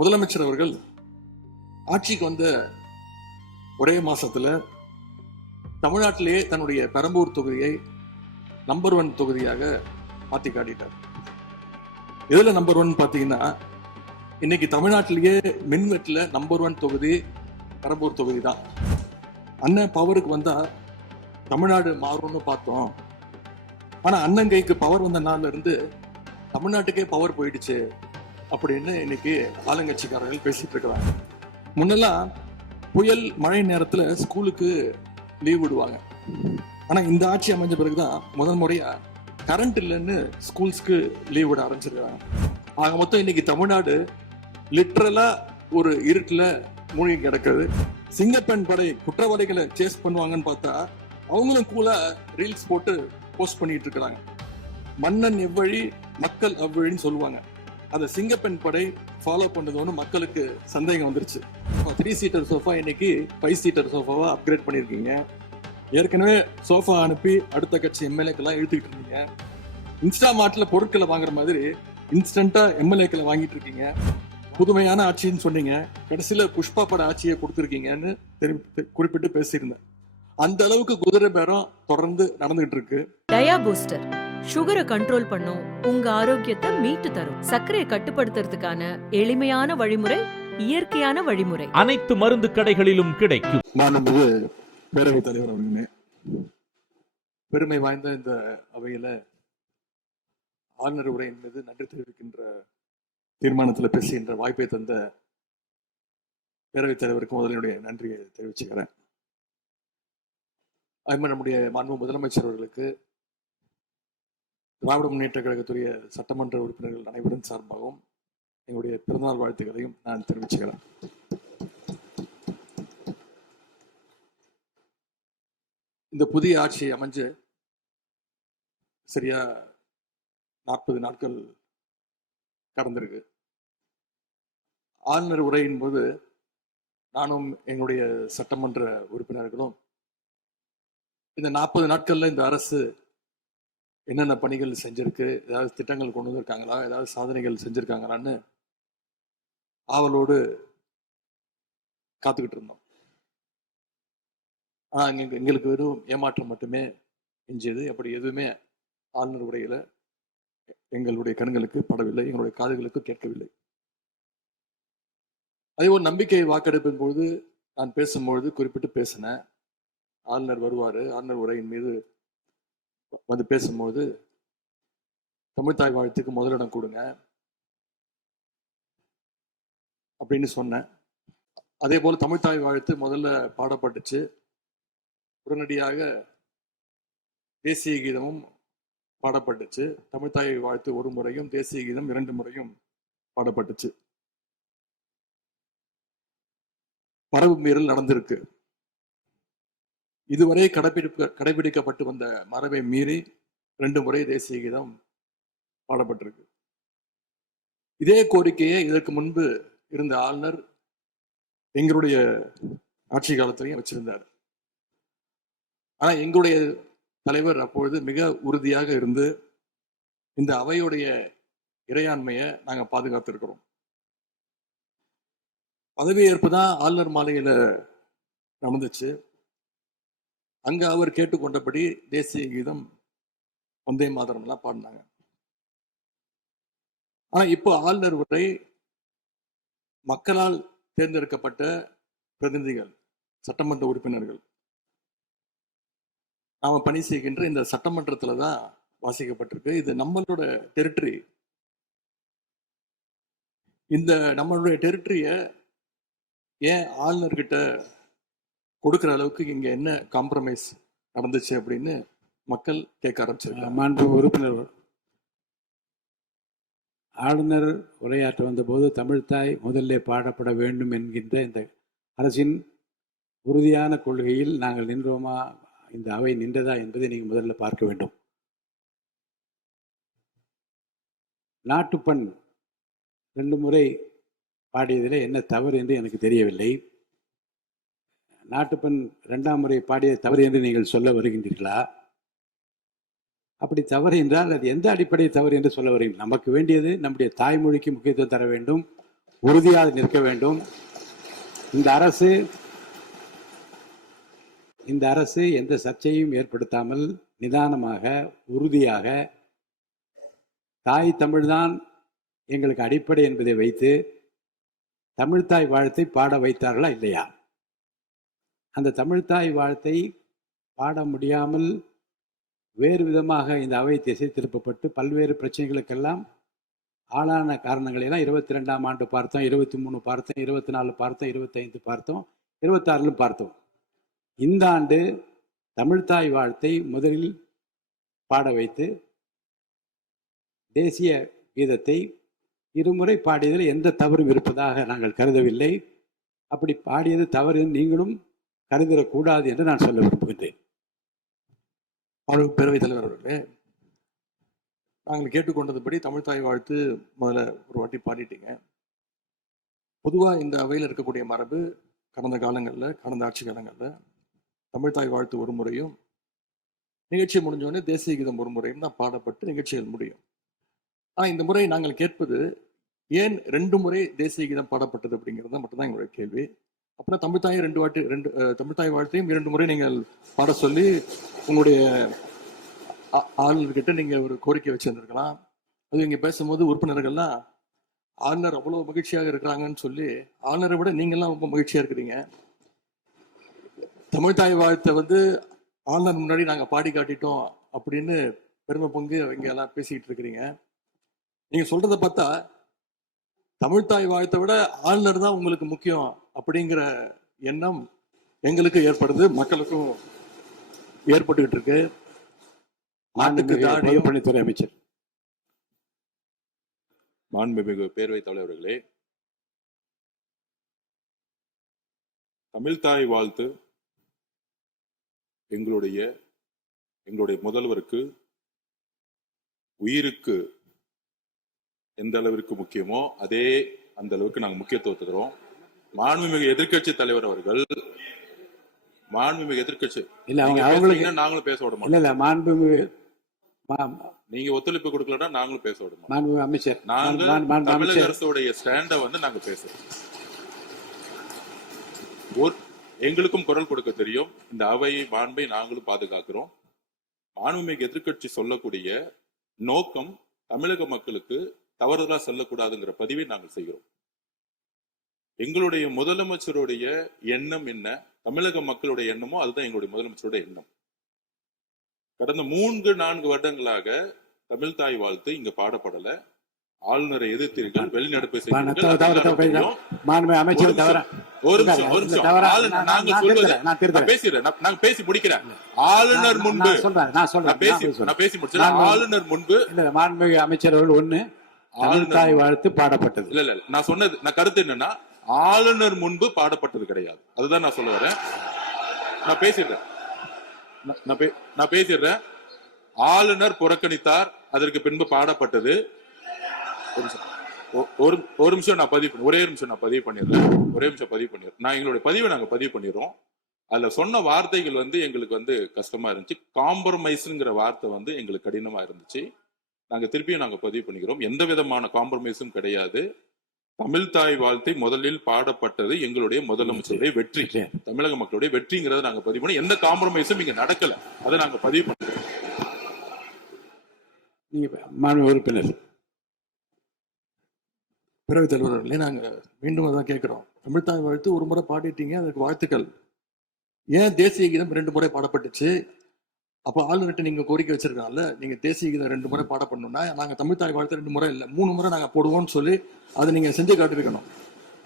முதலமைச்சர் அவர்கள் ஆட்சிக்கு வந்த ஒரே மாசத்துல தமிழ்நாட்டிலேயே தன்னுடைய பெரம்பூர் தொகுதியை நம்பர் 1 தொகுதியாக மாத்தி காட்டிட்டார். எதுல நம்பர் 1 பாத்தீங்கன்னா, இன்னைக்கு தமிழ்நாட்டிலேயே மின்வெட்டுல நம்பர் 1 தொகுதி பெரம்பூர் தொகுதி தான். அண்ணன் பவருக்கு வந்தா தமிழ்நாடு மாறும்னு பார்த்தோம். ஆனா அண்ணன் கைக்கு பவர் வந்த நாள்ல இருந்து தமிழ்நாட்டுக்கே பவர் போயிடுச்சு அப்படின்னு இன்னைக்கு ஆளுங்கட்சிக்காரர்கள் பேசிட்டு இருக்கிறாங்க. முன்னெல்லாம் புயல் மழை நேரத்துல ஸ்கூலுக்கு லீவ் விடுவாங்க. ஆனா இந்த ஆட்சி அமைஞ்ச பிறகுதான் முதல் முறையா கரண்ட் இல்லைன்னு ஸ்கூல்ஸ்க்கு லீவ் விட ஆரம்பிச்சிருக்காங்க. ஆக மொத்தம் இன்னைக்கு தமிழ்நாடு லிட்டரலா ஒரு இருட்டுல மூழ்கி கிடக்குது. சிங்கப்பெண் படை குற்றவாளிகளை சேஸ் பண்ணுவாங்கன்னு பார்த்தா அவங்களும் கூட ரீல்ஸ் போட்டு போஸ்ட் பண்ணிட்டு இருக்கிறாங்க. மன்னன் எவ்வழி மக்கள் அவ்வழின்னு சொல்லுவாங்க. அதை சிங்கப்பெண் படை ஃபாலோ பண்ணதோன்னு மக்களுக்கு சந்தேகம் வந்துருச்சு. 3 சீட்டர் சோஃபா இன்னைக்கு 5 சீட்டர் சோஃபாவா அப்கிரேட் பண்ணிருக்கீங்க. ஏற்கனவே சோஃபா அனுப்பி அடுத்த கட்சி எம்எல்ஏக்கெல்லாம் இழுத்துக்கிட்டு இருந்தீங்க. இன்ஸ்டாமார்ட்ல பொருட்களை வாங்குற மாதிரி இன்ஸ்டன்டா எம்எல்ஏக்களை வாங்கிட்டு இருக்கீங்க. புதுமையான ஆட்சின்னு சொன்னீங்க, கடைசியில புஷ்பா பட ஆட்சியை கொடுத்துருக்கீங்கன்னு குறிப்பிட்டு பேசியிருந்தேன். அந்த அளவுக்கு குதிரை பேரம் தொடர்ந்து நடந்துகிட்டு இருக்கு. டயா பூஸ்டர் சுகரை கண்ட்ரோல் பண்ணும், உங்க ஆரோக்கியத்தை மீட்டு தரும். சர்க்கரையை கட்டுப்படுத்துறதுக்கான எளிமையான வழிமுறை, இயற்கையான வழிமுறை. அனைத்து மருந்து கடைகளிலும் கிடைக்கும். மாண்புமிகு பேரவைத் தலைவர் அவர்களே, பெருமை வாய்ந்த இந்த அவையில ஆளுநர் உரையின் மீது நன்றி தெரிவிக்கின்ற தீர்மானத்தில் பேசுகின்ற வாய்ப்பை தந்த பேரவைத் தலைவருக்கு முதலினுடைய நன்றியை தெரிவிச்சுக்கிறேன். அதுமாதிரி நம்முடைய மாண்பு முதலமைச்சர் அவர்களுக்கு திராவிட முன்னேற்ற கழகத்துடைய சட்டமன்ற உறுப்பினர்கள் அனைவரின் சார்பாகவும் எங்களுடைய பிறந்தநாள் வாழ்த்துக்களையும் நான் தெரிவிச்சுக்கிறேன். இந்த புதிய ஆட்சி அமைஞ்சு சரியா 40 நாட்கள் கடந்திருக்கு. ஆளுநர் உரையின் போது நானும் எங்களுடைய சட்டமன்ற உறுப்பினர்களும் இந்த 40 நாட்கள்ல இந்த அரசு என்னென்ன பணிகள் செஞ்சிருக்கு, ஏதாவது திட்டங்கள் கொண்டு வந்திருக்காங்களா, ஏதாவது சாதனைகள் செஞ்சிருக்காங்களான்னு ஆவலோடு காத்துக்கிட்டு இருந்தோம். எங்களுக்கு வெறும் ஏமாற்றம் மட்டுமே எஞ்சியது. அப்படி எதுவுமே ஆளுநர் உரையில எங்களுடைய கண்களுக்கு படவில்லை, எங்களுடைய காதுகளுக்கு கேட்கவில்லை. அதே ஒரு நம்பிக்கை வாக்கெடுப்பின் போது நான் பேசும்பொழுது குறிப்பிட்டு பேசினேன், ஆளுநர் வருவாரு, ஆளுநர் உரையின் மீது வந்து பேசும்போது தமிழ்தாய் வாழ்த்துக்கு முதலிடம் கொடுங்க அப்படின்னு சொன்னேன். அதே போல தமிழ்தாய் வாழ்த்து முதல்ல பாடப்பட்டுச்சு. உடனடியாக தேசிய கீதமும் பாடப்பட்டுச்சு. தமிழ்தாய் வாழ்த்து 1 முறையும் தேசிய கீதம் 2 முறையும் பாடப்பட்டுச்சு. மரபு மீறல் நடந்திருக்கு. இதுவரை கடைபிடிக்கப்பட்டு வந்த மரபை மீறி 2 முறை தேசிய கீதம் பாடப்பட்டிருக்கு. இதே கோரிக்கையை இதற்கு முன்பு இருந்த ஆளுநர் எங்களுடைய ஆட்சி காலத்திலையும் வச்சிருந்தார். ஆனா எங்களுடைய தலைவர் அப்பொழுது மிக உறுதியாக இருந்து இந்த அவையுடைய இறையாண்மையை நாங்க பாதுகாத்திருக்கிறோம். பதவியேற்பு தான் ஆளுநர் மாளிகையில நடந்துச்சு. அங்க அவர் கேட்டுக்கொண்டபடி தேசிய கீதம் வந்தே மாதரம் எல்லாம் பாடினாங்க. ஆனா இப்போ ஆளுநர் உரை மக்களால் தேர்ந்தெடுக்கப்பட்ட பிரதிநிதிகள், சட்டமன்ற உறுப்பினர்கள் நாம பணி செய்கின்ற இந்த சட்டமன்றத்துலதான் வாசிக்கப்பட்டிருக்கு. இது நம்மளோட டெரிட்டரி. இந்த நம்மளுடைய டெரிட்டரிய ஏன் ஆளுநர்கிட்ட கொடுக்கிற அளவுக்கு இங்க என்ன காம்ப்ரமைஸ் நடந்துச்சு அப்படின்னு மக்கள் கேட்க ஆரம்பிச்சிருக்காங்க. மாண்பு உறுப்பினர், ஆளுநர் உரையாற்ற வந்தபோது தமிழ்தாய் முதல்ல பாடப்பட வேண்டும் என்கின்ற இந்த அரசின் உறுதியான கொள்கையில் நாங்கள் நின்றோமா, இந்த அவை நின்றதா என்பதை நீங்கள் முதல்ல பார்க்க வேண்டும். நாட்டுப்பண் 2 முறை பாடியதில் என்ன தவறு என்று எனக்கு தெரியவில்லை. நாட்டுப்பண் 2ஆம் முறை பாடிய தவறு என்று நீங்கள் சொல்ல வருகின்றீர்களா? அப்படி தவறு என்றால் அது எந்த அடிப்படை தவறு என்று சொல்ல வருகிறீர்கள்? நமக்கு வேண்டியது நம்முடைய தாய்மொழிக்கு முக்கியத்துவம் தர வேண்டும், உறுதியாக நிற்க வேண்டும். இந்த அரசு எந்த சர்ச்சையும் ஏற்படுத்தாமல் நிதானமாக, உறுதியாக, தாய் தமிழ்தான் எங்களுக்கு அடிப்படை என்பதை வைத்து தமிழ்த்தாய் வாழ்த்தை பாட வைத்தார்களா இல்லையா? அந்த தமிழ்த்தாய் வாழ்த்தை பாட முடியாமல் வேறு விதமாக இந்த அவை திசை திருப்பப்பட்டு பல்வேறு பிரச்சனைகளுக்கெல்லாம் ஆளான காரணங்களெல்லாம் 22ஆம் ஆண்டு பார்த்தோம், 23 பார்த்தோம், 24 பார்த்தோம், 25 பார்த்தோம், 26 பார்த்தோம். இந்த ஆண்டு தமிழ்த்தாய் வாழ்த்தை முதலில் பாட வைத்து தேசிய கீதத்தை இருமுறை பாடியதில் எந்த தவறும் இருப்பதாக நாங்கள் கருதவில்லை. அப்படி பாடியது தவறு நீங்களும் கருதிடக்கூடாது என்று நான் சொல்ல விரும்புகின்றேன். பேரவைத் தலைவர் அவர்களே, நாங்கள் கேட்டுக்கொண்டதுபடி தமிழ்த்தாய் வாழ்த்து முதல்ல ஒரு வாட்டி பாடிட்டீங்க. பொதுவாக இந்த அவையில் இருக்கக்கூடிய மரபு கடந்த காலங்களில், கடந்த ஆட்சி காலங்களில் தமிழ்த்தாய் வாழ்த்து ஒரு முறையும் நிகழ்ச்சி முடிஞ்சோடனே தேசிய கீதம் ஒரு முறையும் தான் பாடப்பட்டு நிகழ்ச்சிகள் முடியும். ஆனால் இந்த முறை நாங்கள் கேட்பது ஏன் 2 முறை தேசிய கீதம் பாடப்பட்டது அப்படிங்கிறது மட்டும்தான் எங்களுடைய கேள்வி. அப்புறம் தமிழ்த்தாய் வாழ்த்தையும் 2 முறை நீங்கள் பாட சொல்லி உங்களுடைய ஆளுநர்கிட்ட நீங்க ஒரு கோரிக்கை வச்சிருந்திருக்கலாம். அது இங்க பேசும்போது உறுப்பினர்கள்லாம் ஆளுநர் அவ்வளவு மகிழ்ச்சியாக இருக்கிறாங்கன்னு சொல்லி ஆளுநரை விட நீங்கள்லாம் ரொம்ப மகிழ்ச்சியா இருக்கிறீங்க. தமிழ்த்தாய் வாழ்த்தை ஆளுநர் முன்னாடி நாங்க பாடி காட்டிட்டோம் அப்படின்னு பெருமை பொங்கு இங்க எல்லாம் பேசிக்கிட்டு இருக்கிறீங்க. நீங்க சொல்றத பார்த்தா தமிழ்த்தாய் வாழ்த்தை விட ஆளுநர் தான் உங்களுக்கு முக்கியம் அப்படிங்கிற எண்ணம் எங்களுக்கு ஏற்படுது, மக்களுக்கும் ஏற்பட்டுக்கிட்டு இருக்கு. நாட்டுக்கு பணித்துறை அமைச்சர். மாண்புமிகு பேரவைத் தலைவர்களே, தமிழ்த்தாய் வாழ்த்து எங்களுடைய முதல்வருக்கு உயிருக்கு எந்த அளவிற்கு முக்கியமோ அதே அந்த அளவுக்கு நாங்கள் முக்கியத்துவம் தருவோம். மாண்புமிகு எதிர்க்கட்சி தலைவர் அவர்கள் எதிர்க்கட்சி நாங்களும் பேச விட மாட்டோம். நீங்க ஒத்துழைப்பு கொடுக்கலன்னா நாங்களும் பேச விட மாட்டோம். அமைச்சர், நாங்கள் தமிழக அரசுடைய ஸ்டாண்ட நாங்க பேசுறோம். எங்களுக்கும் குரல் கொடுக்க தெரியும். இந்த அவை மாண்பை நாங்களும் பாதுகாக்கிறோம். மாண்புமிகு எதிர்க்கட்சி சொல்லக்கூடிய நோக்கம் தமிழக மக்களுக்கு தவறுதலா செல்லக்கூடாதுங்கிற பதிவை நாங்கள் செய்கிறோம். எங்களுடைய முதலமைச்சருடைய எண்ணம் என்ன, தமிழக மக்களுடைய எண்ணமோ அதுதான் எங்களுடைய முதலமைச்சருடைய எண்ணம். கடந்த 3-4 வருடங்களாக தமிழ்த்தாய் வாழ்த்து இங்க பாடப்படல. ஆளுநரை எதிர்த்தீர்கள், வெளிநடப்பு செய்தீர்கள். நாங்க பேசி முடிக்கிறேன். ஆளுநர் முன்பு ஆளுநர் முன்பு அமைச்சர்கள் தமிழ்த்தாய் வாழ்த்து பாடப்பட்டது. இல்ல நான் சொன்னது, நான் கருத்து என்னன்னா ஆளுநர் முன்பு பாடப்பட்டது கிடையாது. அதுதான் நான் சொல்ல வரேன். நான் பேசிடுறேன். ஆளுநர் புறக்கணித்தார், அதற்கு பின்பு பாடப்பட்டது. ஒரு நிமிஷம் நான் பதிவு பண்ணிடுறேன். நான் எங்களுடைய பதிவை நாங்க பதிவு பண்ணிடுறோம். அதுல சொன்ன வார்த்தைகள் எங்களுக்கு கஷ்டமா இருந்துச்சு. காம்ப்ரமைஸ்ங்கிற வார்த்தை எங்களுக்கு கடினமா இருந்துச்சு. நாங்க திருப்பியும் நாங்க பதிவு பண்ணிக்கிறோம். எந்த விதமான காம்ப்ரமைஸும் கிடையாது. தமிழ்த்தாய் வாழ்த்தை முதலில் பாடப்பட்டது எங்களுடைய முதலமைச்சருடைய வெற்றி, தமிழக மக்களுடைய வெற்றிங்கிறத நாங்க பதிவு பண்ணி எந்த காம்ப்ரமைஸும் இங்க நடக்கல. அதை நாங்க பதிவு பண்றோம். உறுப்பினர் பேரவைத் தலைவர்களே, நாங்க மீண்டும் அதான் கேட்கிறோம். தமிழ்த்தாய் வாழ்த்து ஒரு முறை பாடிட்டீங்க, அதுக்கு வாழ்த்துக்கள். ஏன் தேசிய கீதம் 2 முறை பாடப்பட்டுச்சு? அப்ப ஆளுநர்கிட்ட நீங்க கோரிக்கை வச்சிருக்காங்கல்ல, நீங்க தேசிய கீதம் 2 முறை பாட பண்ணணும்னா நாங்க தமிழ்த்தாய் வாழ்த்து 2 முறை இல்ல 3 முறை நாங்க போடுவோம்னு சொல்லி அதை நீங்க செஞ்சு காட்டிருக்கணும்.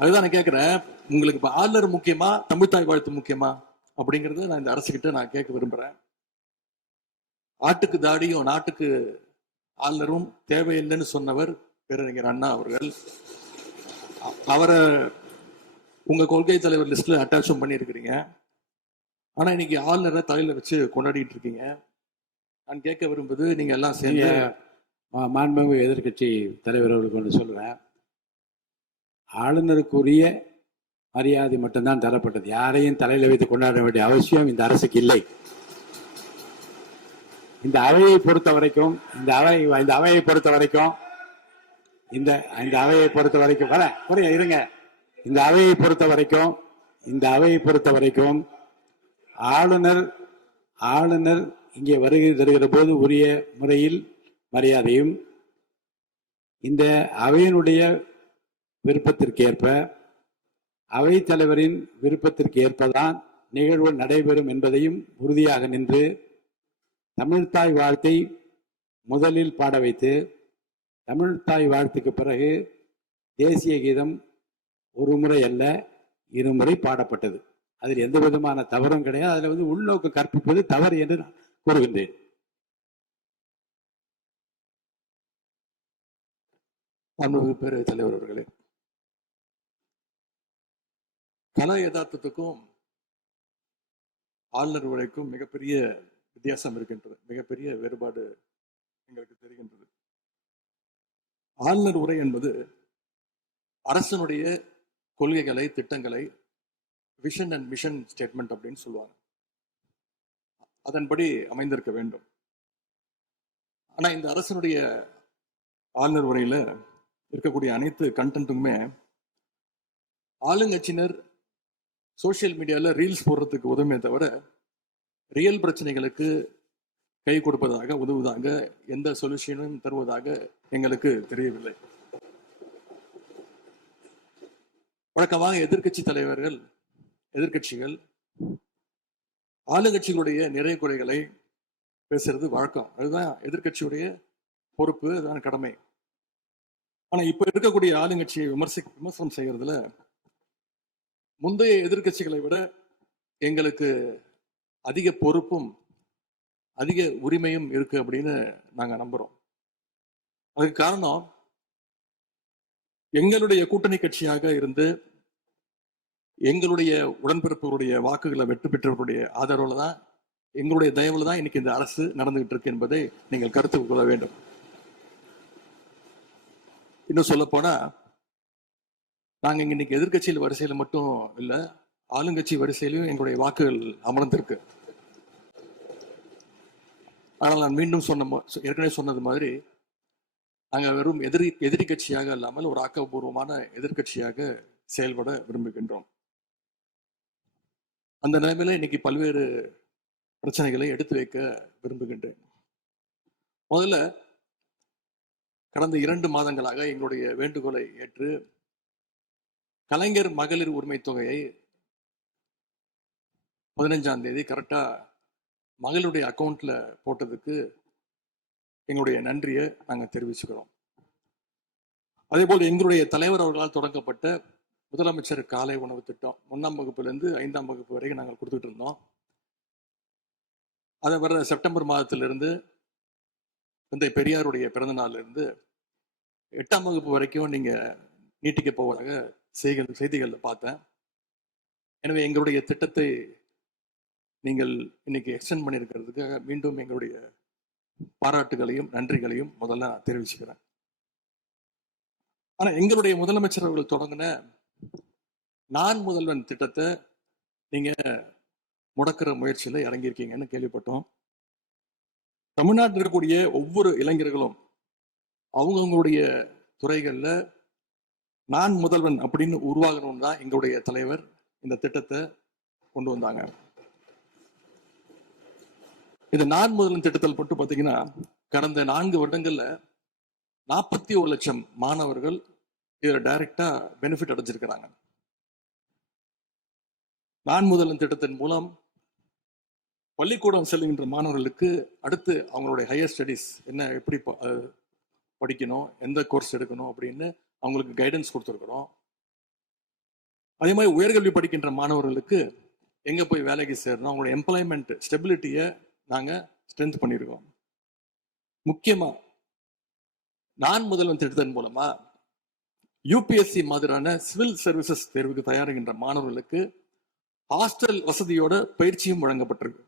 அதுதான் நான் கேட்கிறேன். உங்களுக்கு இப்ப ஆளுநர் முக்கியமா, தமிழ்த்தாய் வாழ்த்து முக்கியமா அப்படிங்கறத நான் இந்த அரசுகிட்ட நான் கேட்க விரும்புறேன். ஆட்டுக்கு தாடியும் நாட்டுக்கு ஆளுநரும் தேவையில்லைன்னு சொன்னவர் பேரறிஞர் அண்ணா அவர்கள். அவரை உங்க கொள்கை தலைவர் லிஸ்ட்ல அட்டாச்சும் பண்ணியிருக்கிறீங்க. ஆனா இன்னைக்கு ஆளுநரை தலையில வச்சு கொண்டாடிட்டு இருக்கீங்க. நான் கேட்க விரும்புது, நீங்க எல்லாம் சேர்ந்து மாண்புமிகு எதிர்க்கட்சி தலைவர் அவர்களுக்கு ஒன்று சொல்றேன். ஆளுநருக்குரிய மரியாதை மட்டும்தான் தரப்பட்டது. யாரையும் தலையில வைத்து கொண்டாட வேண்டிய அவசியம் இந்த அரசுக்கு இல்லை. இந்த அவையை பொறுத்த வரைக்கும் இந்த இந்த அவையை பொறுத்த வரைக்கும் இருங்க. இந்த அவையை பொறுத்த வரைக்கும் ஆளுநர் இங்கே வருகை தருகிற போது உரிய முறையில் மரியாதையும், இந்த அவையினுடைய விருப்பத்திற்கேற்ப அவைத் தலைவரின் விருப்பத்திற்கு ஏற்பதான் நிகழ்வு நடைபெறும் என்பதையும் உறுதியாக நின்று தமிழ்த்தாய் வாழ்த்தை முதலில் பாட வைத்து, தமிழ்த்தாய் வாழ்த்துக்கு பிறகு தேசிய கீதம் ஒரு முறை அல்ல 2 முறை பாடப்பட்டது. அதில் எந்த விதமான தவறும் கிடையாது. அதில் உள்நோக்கு கற்பிப்பது தவறு என்று நான் கூறுகின்றேன். பேரவைத் தலைவர் அவர்களே, கலா யதார்த்தத்துக்கும் ஆளுநர் உரைக்கும் மிகப்பெரிய வித்தியாசம் இருக்கின்றது. மிகப்பெரிய வேறுபாடு எங்களுக்கு தெரிகின்றது. ஆளுநர் உரை என்பது அரசனுடைய கொள்கைகளை, திட்டங்களை, விஷன் அண்ட் மிஷன் ஸ்டேட்மெண்ட் அப்படின்னு சொல்லுவாங்க. அதன்படி அமைந்திருக்க வேண்டும். ஆனா இந்த அரசனுடைய ஆளுநர் உரையில இருக்கக்கூடிய அனைத்து கண்டென்ட்டுமே ஆளுங்கட்சியினர் சோசியல் மீடியால ரீல்ஸ் போடுறதுக்கு உதவுமே தவிர ரியல் பிரச்சனைகளுக்கு கை கொடுப்பதாக, உதவுவதாக, எந்த சொல்யூஷனும் தருவதாக எங்களுக்கு தெரியவில்லை. வழக்கமாக எதிர்கட்சி தலைவர்கள், எதிர்கட்சிகள் ஆளுங்கட்சிகளுடைய நிறை குறைகளை பேசுறது வழக்கம். அதுதான் எதிர்கட்சியுடைய பொறுப்பு, அதுதான் கடமை. ஆனா இப்ப இருக்கக்கூடிய ஆளுங்கட்சியை விமர்சனம் செய்யறதுல முந்தைய எதிர்கட்சிகளை விட எங்களுக்கு அதிக பொறுப்பும் அதிக உரிமையும் இருக்கு அப்படின்னு நாங்க நம்புறோம். அதுக்கு காரணம், எங்களுடைய கூட்டணி கட்சியாக இருந்து எங்களுடைய உடன்பிறப்புகளுடைய வாக்குகளை வெற்றி பெற்றவர்களுடைய ஆதரவுல தான், எங்களுடைய தயவுல தான் இன்னைக்கு இந்த அரசு நடந்துகிட்டு இருக்கு என்பதை நீங்கள் கருத்துக் கொள்ள வேண்டும். இன்னும் சொல்ல போனா, நாங்க இன்னைக்கு எதிர்கட்சியில் வரிசையில மட்டும் இல்ல, ஆளுங்கட்சி வரிசையிலும் எங்களுடைய வாக்குகள் அமர்ந்திருக்கு. ஆனால் நான் மீண்டும் ஏற்கனவே சொன்னது மாதிரி, நாங்க வெறும் எதிரி கட்சியாக இல்லாமல் ஒரு ஆக்கப்பூர்வமான எதிர்கட்சியாக செயல்பட விரும்புகின்றோம். அந்த நிலைமையில இன்னைக்கு பல்வேறு பிரச்சனைகளை எடுத்து வைக்க விரும்புகின்றேன். முதல்ல, கடந்த 2 மாதங்களாக எங்களுடைய வேண்டுகோளை ஏற்று கலைஞர் மகளிர் உரிமை தொகையை 15ஆம் தேதி கரெக்டா மகளுடைய அக்கௌண்ட்ல போட்டதுக்கு எங்களுடைய நன்றியை நாங்கள் தெரிவிச்சுக்கிறோம். அதே போல் எங்களுடைய தலைவர் அவர்களால் தொடங்கப்பட்ட முதலமைச்சர் காலை உணவு திட்டம் 1ஆம் வகுப்பிலிருந்து 5ஆம் வகுப்பு வரைக்கும் நாங்கள் கொடுத்துட்டு இருந்தோம். அதை வர செப்டம்பர் மாதத்திலிருந்து தந்தை பெரியாருடைய பிறந்த நாள்ல இருந்து 8ஆம் வகுப்பு வரைக்கும் நீங்க நீட்டிக்க போவதாக செய்திகள்ல பார்த்தேன். எனவே எங்களுடைய திட்டத்தை நீங்கள் இன்னைக்கு எக்ஸ்டெண்ட் பண்ணியிருக்கிறதுக்கு மீண்டும் எங்களுடைய பாராட்டுகளையும் நன்றிகளையும் முதல்ல நான் தெரிவிச்சுக்கிறேன். ஆனா எங்களுடைய முதலமைச்சர் அவர்கள் தொடங்கின நான் முதல்வன் திட்டத்தை நீங்க முடக்கிற முயற்சியில இறங்கியிருக்கீங்கன்னு கேள்விப்பட்டோம். தமிழ்நாட்டில் இருக்கக்கூடிய ஒவ்வொரு இளைஞர்களும் அவங்களுடைய துறைகள்ல நான் முதல்வன் அப்படின்னு உருவாகணும்னு தான் எங்களுடைய தலைவர் இந்த திட்டத்தை கொண்டு வந்தாங்க. இந்த நான் முதல்வன் திட்டத்தில் மட்டும் பார்த்தீங்கன்னா, கடந்த 4 வருடங்கள்ல 41 லட்சம் மாணவர்கள் இதுல டைரக்டா பெனிஃபிட் அடைஞ்சிருக்கிறாங்க. நான் முதல்வன் திட்டத்தின் மூலம் பள்ளிக்கூடம் செல்லுகின்ற மாணவர்களுக்கு அடுத்து அவங்களுடைய ஹையர் ஸ்டடீஸ் என்ன, எப்படி படிக்கணும், எந்த கோர்ஸ் எடுக்கணும் அப்படின்னு அவங்களுக்கு கைடன்ஸ் கொடுத்துருக்குறோம். அதே மாதிரி உயர்கல்வி படிக்கின்ற மாணவர்களுக்கு எங்க போய் வேலைக்கு சேரணும், அவங்களோட எம்ப்ளாய்மெண்ட் ஸ்டெபிலிட்டியை நாங்க ஸ்ட்ரென்த் பண்ணியிருக்கோம். முக்கியமா நான் முதல்வன் திட்டத்தின் மூலமா யூபிஎஸ்சி மாதிரியான சிவில் சர்வீசஸ் தேர்வுக்கு தயாரிக்கின்ற மாணவர்களுக்கு ஹாஸ்டல் வசதியோட பயிற்சியும் வழங்கப்பட்டிருக்கு.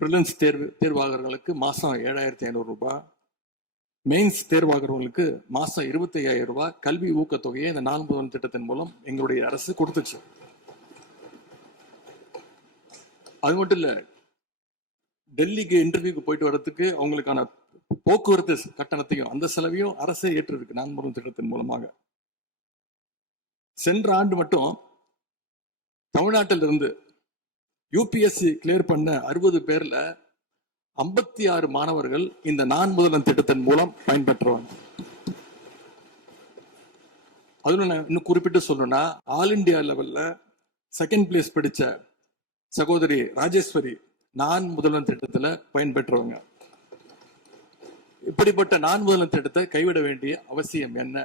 பிரிலிம்ஸ் தேர்வாளர்களுக்கு மாசம் 7,500 ரூபாய், மெயின்ஸ் தேர்வாகிறவங்களுக்கு மாசம் 25,000 ரூபாய் கல்வி ஊக்கத்தொகையை இந்த நான் முதல்வன் திட்டத்தின் மூலம் எங்களுடைய அரசு கொடுத்துச்சு. அது மட்டும் இல்ல, டெல்லிக்கு இன்டர்வியூக்கு போயிட்டு வர்றதுக்கு அவங்களுக்கான போக்குவரத்து கட்டணத்தையும் அந்த செலவையும் அரசே ஏற்றிருக்கு நான் முதல்வன் திட்டத்தின் மூலமாக. சென்ற ஆண்டு மட்டும் தமிழ்நாட்டில் இருந்து யூபிஎஸ்சி கிளியர் பண்ண 60 பேர்ல 56 மாணவர்கள் இந்த நான் முதல்வன் திட்டத்தின் மூலம் பயன்பெற்றவங்க. அதுல நான் இன்னும் குறிப்பிட்டு சொல்லணும்னா, ஆல் இண்டியா லெவல்ல செகண்ட் பிளேஸ் படிச்ச சகோதரி ராஜேஸ்வரி நான் முதல்வன் திட்டத்துல பயன்பெற்றவங்க. இப்படிப்பட்ட நான் முதல்வன் திட்டத்தை கைவிட வேண்டிய அவசியம் என்ன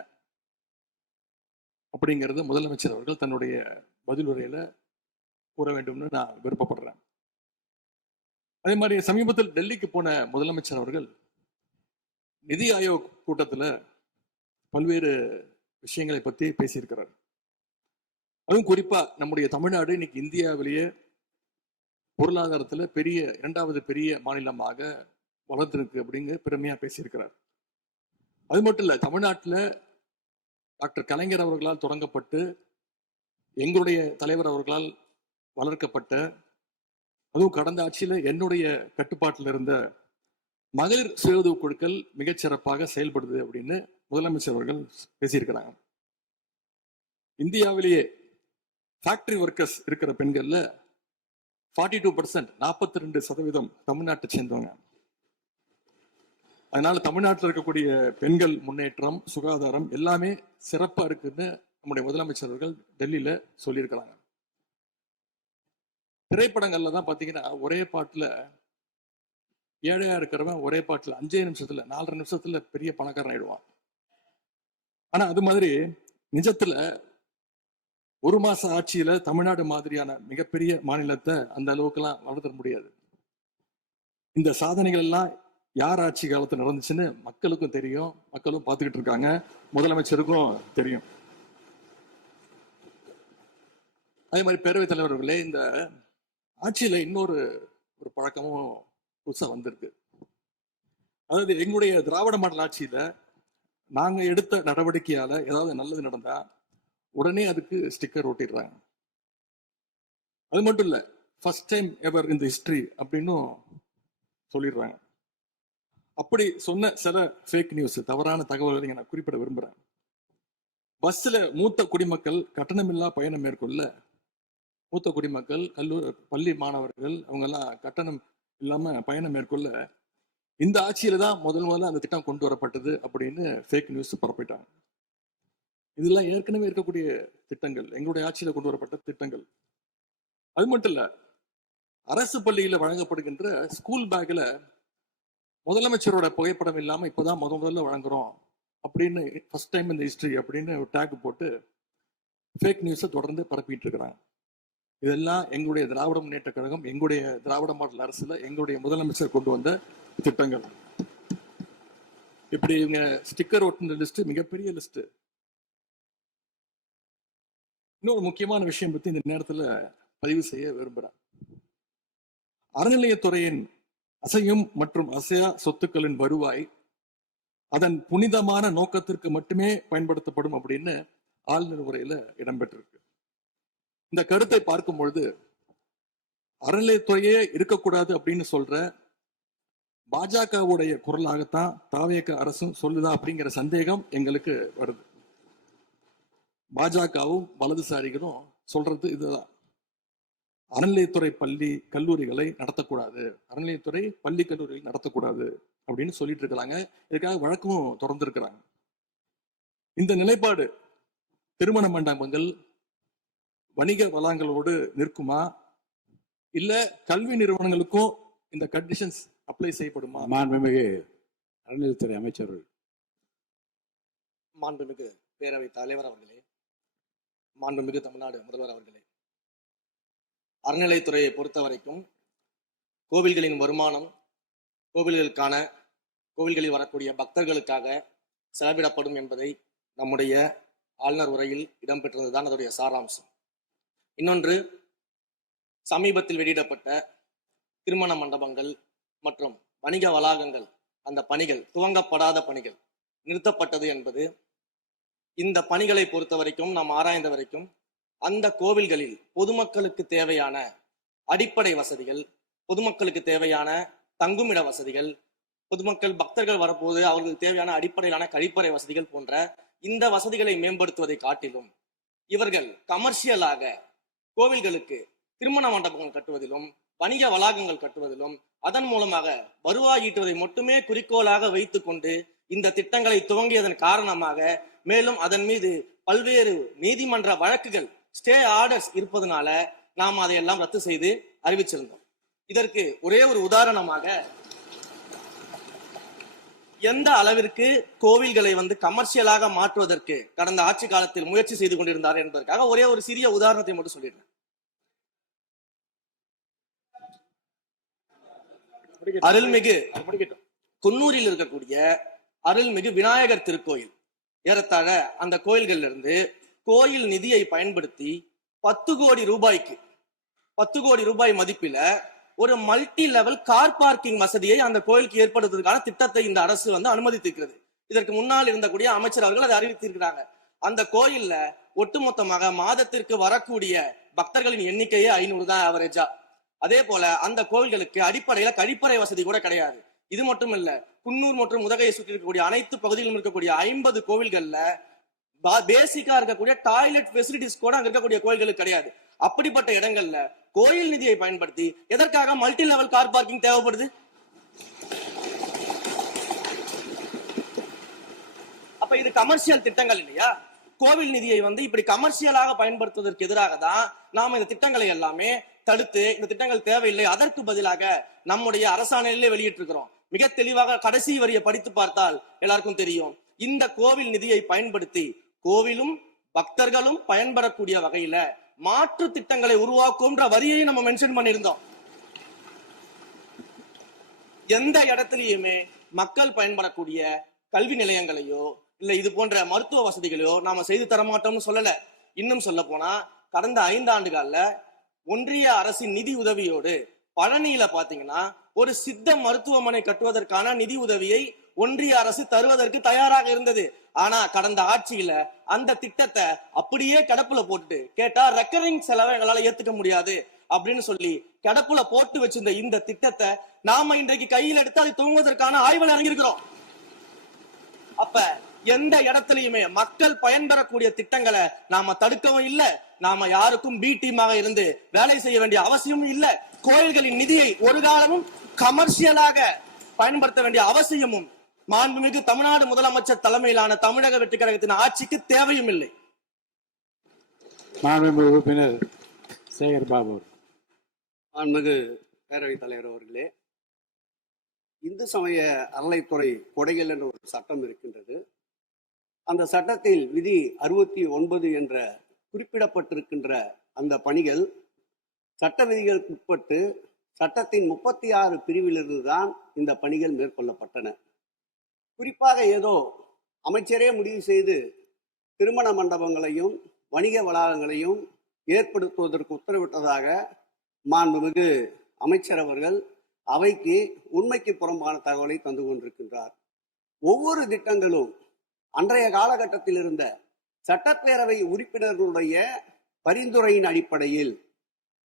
அப்படிங்கிறது முதலமைச்சர் அவர்கள் தன்னுடைய பதில் உரையில கூற வேண்டும்னு நான் விருப்பப்படுறேன். அதே மாதிரி சமீபத்தில் டெல்லிக்கு போன முதலமைச்சர் அவர்கள் நிதி ஆயோக் கூட்டத்துல பல்வேறு விஷயங்களை பத்தி பேசியிருக்கிறார். அதுவும் குறிப்பா நம்முடைய தமிழ்நாடு இன்னைக்கு இந்தியாவிலேயே பொருளாதாரத்துல இரண்டாவது பெரிய மாநிலமாக வளர்ந்திருக்கு அப்படிங்க பெருமையா பேசியிருக்கிறார். அது மட்டும் இல்ல, தமிழ்நாட்டில் டாக்டர் கலைஞர் அவர்களால் தொடங்கப்பட்டு எங்களுடைய தலைவர் அவர்களால் வளர்க்கப்பட்ட, அதுவும் கடந்த ஆட்சியில என்னுடைய கட்டுப்பாட்டில் இருந்த மகளிர் சுய உதவி குழுக்கள் மிகச்சிறப்பாக செயல்படுது அப்படின்னு முதலமைச்சர் அவர்கள் பேசியிருக்கிறாங்க. இந்தியாவிலேயே ஃபேக்டரி ஒர்க்கர்ஸ் இருக்கிற பெண்கள்ல 42% 42% தமிழ்நாட்டை சேர்ந்தவங்க. அதனால தமிழ்நாட்டில் இருக்கக்கூடிய பெண்கள் முன்னேற்றம், சுகாதாரம் எல்லாமே சிறப்பா இருக்குன்னு நம்முடைய முதலமைச்சர் அவர்கள் டெல்லியில சொல்லியிருக்கிறாங்க. திரைப்படங்கள்ல தான் பாத்தீங்கன்னா ஒரே பாட்டுல ஏழையா இருக்கிறவன் ஒரே பாட்டுல 5 நிமிஷத்துல 4 நிமிஷத்துல பெரிய பணக்காரன் ஆயிடுவான். ஆனா அது மாதிரி நிஜத்துல ஒரு மாச ஆட்சியில தமிழ்நாடு மாதிரியான மிகப்பெரிய மாநிலத்தை அந்த அளவுக்குலாம் வளர்த்த முடியாது. இந்த சாதனைகள் எல்லாம் யார் ஆட்சி காலத்துல நடந்துச்சுன்னு மக்களுக்கும் தெரியும், மக்களும் பார்த்துக்கிட்டு இருக்காங்க, முதலமைச்சருக்கும் தெரியும். அதே மாதிரி பேரவைத் தலைவர்களே, இந்த ஆட்சியில இன்னொரு பழக்கமும் புதுசா வந்திருக்கு. அதாவது எங்களுடைய திராவிட மாடல் ஆட்சியில நாங்க எடுத்த நடவடிக்கையால ஏதாவது நல்லது நடந்தா உடனே அதுக்கு ஸ்டிக்கர் ஒட்டிடுறாங்க. அது மட்டும் இல்ல, ஃபர்ஸ்ட் டைம் எவர் இந்த ஹிஸ்டரி அப்படின்னும் சொல்லிடுறாங்க. அப்படி சொன்ன சில ஃபேக் நியூஸ், தவறான தகவல்களை நான் குறிப்பிட விரும்புறேன். பஸ்ல மூத்த குடிமக்கள் கட்டணமில்லா பயணம் மேற்கொள்ள, மூத்த குடிமக்கள், பள்ளி மாணவர்கள் அவங்க எல்லாம் கட்டணம் இல்லாம பயணம் மேற்கொள்ள இந்த ஆட்சியில தான் முதல்ல அந்த திட்டம் கொண்டு வரப்பட்டது அப்படின்னு ஃபேக் நியூஸ் பரப்பிட்டாங்க. இதெல்லாம் ஏற்கனவே இருக்கக்கூடிய திட்டங்கள், எங்களுடைய ஆட்சியில கொண்டு வரப்பட்ட திட்டங்கள். அது மட்டும் இல்ல, அரசு பள்ளியில வழங்கப்படுகின்ற ஸ்கூல் பேக்ல முதலமைச்சரோட புகைப்படம் இல்லாம இப்பதான் முதல்ல வழங்குறோம் அப்படின்னு, ஃபர்ஸ்ட் டைம் இந்த ஹிஸ்டரி அப்படின்னு ஒரு டேக் போட்டு ஃபேக் நியூஸை தொடர்ந்து பரப்பிட்டு இருக்கிறாங்க. இதெல்லாம் எங்களுடைய திராவிட முன்னேற்ற கழகம், எங்களுடைய திராவிட மாடல் அரசுல எங்களுடைய முதலமைச்சர் கொண்டு வந்த திட்டங்கள். இப்படி இவங்க ஸ்டிக்கர் ஒட்டின லிஸ்ட் மிகப்பெரிய லிஸ்ட். இன்னொரு முக்கியமான விஷயம் பத்தி இந்த நேரத்துல பதிவு செய்ய விரும்புறேன். அறநிலையத்துறையின் அசையும் மற்றும் அசையா சொத்துக்களின் வருவாய் அதன் புனிதமான நோக்கத்திற்கு மட்டுமே பயன்படுத்தப்படும் அப்படின்னு ஆளுநர் உரையில இடம்பெற்றிருக்கு. இந்த கருத்தை பார்க்கும் பொழுது அறநிலையத்துறையே இருக்கக்கூடாது அப்படின்னு சொல்ற பாஜகவுடைய குரலாகத்தான் தாவேக அரசும் சொல்லுதா அப்படிங்கிற சந்தேகம் எங்களுக்கு வருது. பாஜகவும் வலதுசாரிகளும் சொல்றது இதுதான், அறநிலையத்துறை பள்ளி கல்லூரிகளை நடத்தக்கூடாது, அறநிலையத்துறை பள்ளி கல்லூரிகள் நடத்தக்கூடாது அப்படின்னு சொல்லிட்டு இருக்கிறாங்க. இதுக்காக வழக்கும் தொடர்ந்து இருக்கிறாங்க. இந்த நிலைப்பாடு திருமண மண்டபங்கள், வணிக வளங்களோடு நிற்குமா, இல்ல கல்வி நிறுவனங்களுக்கும் இந்த கண்டிஷன்ஸ் அப்ளை செய்யப்படுமா? மாண்புமிகு அறநிலையத்துறை அமைச்சர்கள். மாண்புமிகு பேரவைத் தலைவர் அவர்களே, மாண்புமிகு தமிழ்நாடு முதல்வர் அவர்களே, அறநிலையத்துறையை பொறுத்த வரைக்கும் கோவில்களின் வருமானம் கோவில்களில் வரக்கூடிய பக்தர்களுக்காக செலவிடப்படும் என்பதை நம்முடைய ஆளுநர் உரையில் இடம்பெற்றதுதான் அதனுடைய சாராம்சம். இன்னொன்று, சமீபத்தில் வெளியிடப்பட்ட திருமண மண்டபங்கள் மற்றும் வணிக வளாகங்கள், அந்த பணிகள் துவங்கப்படாத பணிகள் நிறுத்தப்பட்டது என்பது, இந்த பணிகளை பொறுத்த வரைக்கும் நாம் ஆராய்ந்த வரைக்கும் அந்த கோவில்களில் பொதுமக்களுக்கு தேவையான அடிப்படை வசதிகள், பொதுமக்களுக்கு தேவையான தங்குமிட வசதிகள், பொதுமக்கள் பக்தர்கள் வரப்போது அவர்களுக்கு தேவையான அடிப்படையிலான கழிப்பறை வசதிகள் போன்ற இந்த வசதிகளை மேம்படுத்துவதை காட்டிலும் இவர்கள் கமர்ஷியலாக கோவில்களுக்கு திருமண மண்டபங்கள் கட்டுவதிலும் வணிக வளாகங்கள் கட்டுவதிலும் அதன் மூலமாக வருவாய் ஈட்டுவதை மட்டுமே குறிக்கோளாக வைத்துக் கொண்டு இந்த திட்டங்களை துவங்கியதன் காரணமாக மேலும் அதன் மீது பல்வேறு நீதிமன்ற வழக்குகள் ஸ்டே ஆர்டர்ஸ் இருப்பதனால நாம் அதையெல்லாம் ரத்து செய்து அறிவிச்சிருந்தோம். இதற்கு ஒரே ஒரு உதாரணமாக எந்த அளவிற்கு கோவில்களை கமர்ஷியலாக மாற்றுவதற்கு கடந்த ஆட்சி காலத்தில் முயற்சி செய்து கொண்டிருந்தார் என்பதற்காக ஒரே ஒரு சிறிய உதாரணத்தை மட்டும் சொல்லிடுறேன். அருள்மிகு குன்னூரில் இருக்கக்கூடிய அருள்மிகு விநாயகர் திருக்கோயில் ஏறத்தாழ அந்த கோயில்கள் இருந்து கோயில் நிதியை பயன்படுத்தி 10 கோடி ரூபாய் மதிப்பில ஒரு மல்டி லெவல் கார் பார்க்கிங் வசதியை அந்த கோயிலுக்கு ஏற்படுத்துவதற்கான திட்டத்தை இந்த அரசு அனுமதித்திருக்கிறது. இதற்கு முன்னால் இருந்தக்கூடிய அமைச்சர் அவர்கள் அதை அறிவித்திருக்கிறாங்க. அந்த கோயில்ல ஒட்டுமொத்தமாக மாதத்திற்கு வரக்கூடிய பக்தர்களின் எண்ணிக்கையே 500 தான் ஆவரேஜா. அதே போல அந்த கோவில்களுக்கு அடிப்படையில கழிப்பறை வசதி கூட கிடையாது. இது மட்டும் இல்ல, குன்னூர் மற்றும் உதகையை சுற்றி இருக்கக்கூடிய அனைத்து பகுதிகளிலும் இருக்கக்கூடிய 50 கோவில்கள்ல பேசிக்கா இருக்கக்கூடிய டாய்லெட் ஃபெசிலிட்டிஸ் கூட அங்க இருக்கக்கூடிய கோயில்களுக்கு கிடையாது. அப்படிப்பட்ட இடங்கள்ல கோயில் நிதியை பயன்படுத்தி எதற்காக மல்டி லெவல் கார் பார்க்கிங் தேவைப்படுது? அப்ப இது கமர்ஷியல் திட்டங்கள் இல்லையா? கோவில் நிதியை இப்படி கமர்ஷியலாக பயன்படுத்துவதற்கு எதிராக தான் நாம இந்த திட்டங்களை எல்லாமே தடுத்து இந்த திட்டங்கள் தேவையில்லை, அதற்கு பதிலாக நம்முடைய அரசாணையிலே வெளியிட்டிருக்கிறோம். மிக தெளிவாக கடைசி வரியை படித்து பார்த்தால் எல்லாருக்கும் தெரியும். இந்த கோவில் நிதியை பயன்படுத்தி கோவிலும் பக்தர்களும் பயன்படக்கூடிய வகையில மாற்று திட்டங்களை உருவாக்கும்ன்ற வரியை நம்ம மென்ஷன் பண்ணியிருந்தோம். எந்த இடத்திலையுமே மக்கள் பயன்படக்கூடிய கல்வி நிலையங்களையோ இல்ல இது போன்ற மருத்துவ வசதிகளையோ நாம செய்து தரமாட்டோம்னு சொல்லல. இன்னும் சொல்ல போனா கடந்த 5 ஆண்டுகள்ல ஒன்றிய அரசின் நிதி உதவியோடு பழனியில பாத்தீங்கன்னா ஒரு சித்த மருத்துவமனை கட்டுவதற்கான நிதி உதவியை ஒன்றிய அரசு தருவதற்கு தயாராக இருந்தது. ஆனா கடந்த ஆட்சியில அந்த திட்டத்தை அப்படியே கிடப்புல போட்டுட்டு கேட்டா ரெக்கரிங் செலவை எங்களால ஏத்துக்க முடியாது அப்படின்னு சொல்லி கிடப்புல போட்டு வச்சிருந்த இந்த திட்டத்தை நாம இன்றைக்கு கையில் எடுத்து அதை துவங்குவதற்கான ஆய்வில் இறங்கியிருக்கிறோம். அப்ப எந்த இடத்துலயுமே மக்கள் பயன்பெறக்கூடிய திட்டங்களை நாம தடுக்கவும் இல்லை, நாம யாருக்கும் பி டீமாக இருந்து வேலை செய்ய வேண்டிய அவசியமும் இல்லை. கோயில்களின் நிதியை ஒரு காலமும் கமர்ஷியலாக பயன்படுத்த வேண்டிய அவசியமும் மாண்புமிகு தமிழ்நாடு முதலமைச்சர் தலைமையிலான தமிழக வெற்றி கழகத்தின் ஆட்சிக்கு தேவையும் இல்லை. மாண்புமிகு உறுப்பினர் சேகர் பாபு. மாண்புமிகு பேரவைத் தலைவர் அவர்களே, இந்து சமய அறநிலைத்துறை கொடைகள் என்ற ஒரு சட்டம் இருக்கின்றது. அந்த சட்டத்தில் விதி 69 என்ற குறிப்பிடப்பட்டிருக்கின்ற அந்த பணிகள் சட்ட விதிகளுக்கு உட்பட்டு சட்டத்தின் 36 பிரிவிலிருந்து தான் இந்த பணிகள் மேற்கொள்ளப்பட்டன. குறிப்பாக ஏதோ அமைச்சரே முடிவு செய்து திருமண மண்டபங்களையும் வணிக வளாகங்களையும் ஏற்படுத்துவதற்கு உத்தரவிட்டதாக மாண்புமிகு அமைச்சர் அவர்கள் அவைக்கு உண்மைக்கு புறம்பான தகவலை தந்து கொண்டிருக்கின்றார். ஒவ்வொரு திட்டங்களும் அன்றைய காலகட்டத்தில் இருந்த சட்டப்பேரவை உறுப்பினர்களுடைய பரிந்துரையின் அடிப்படையில்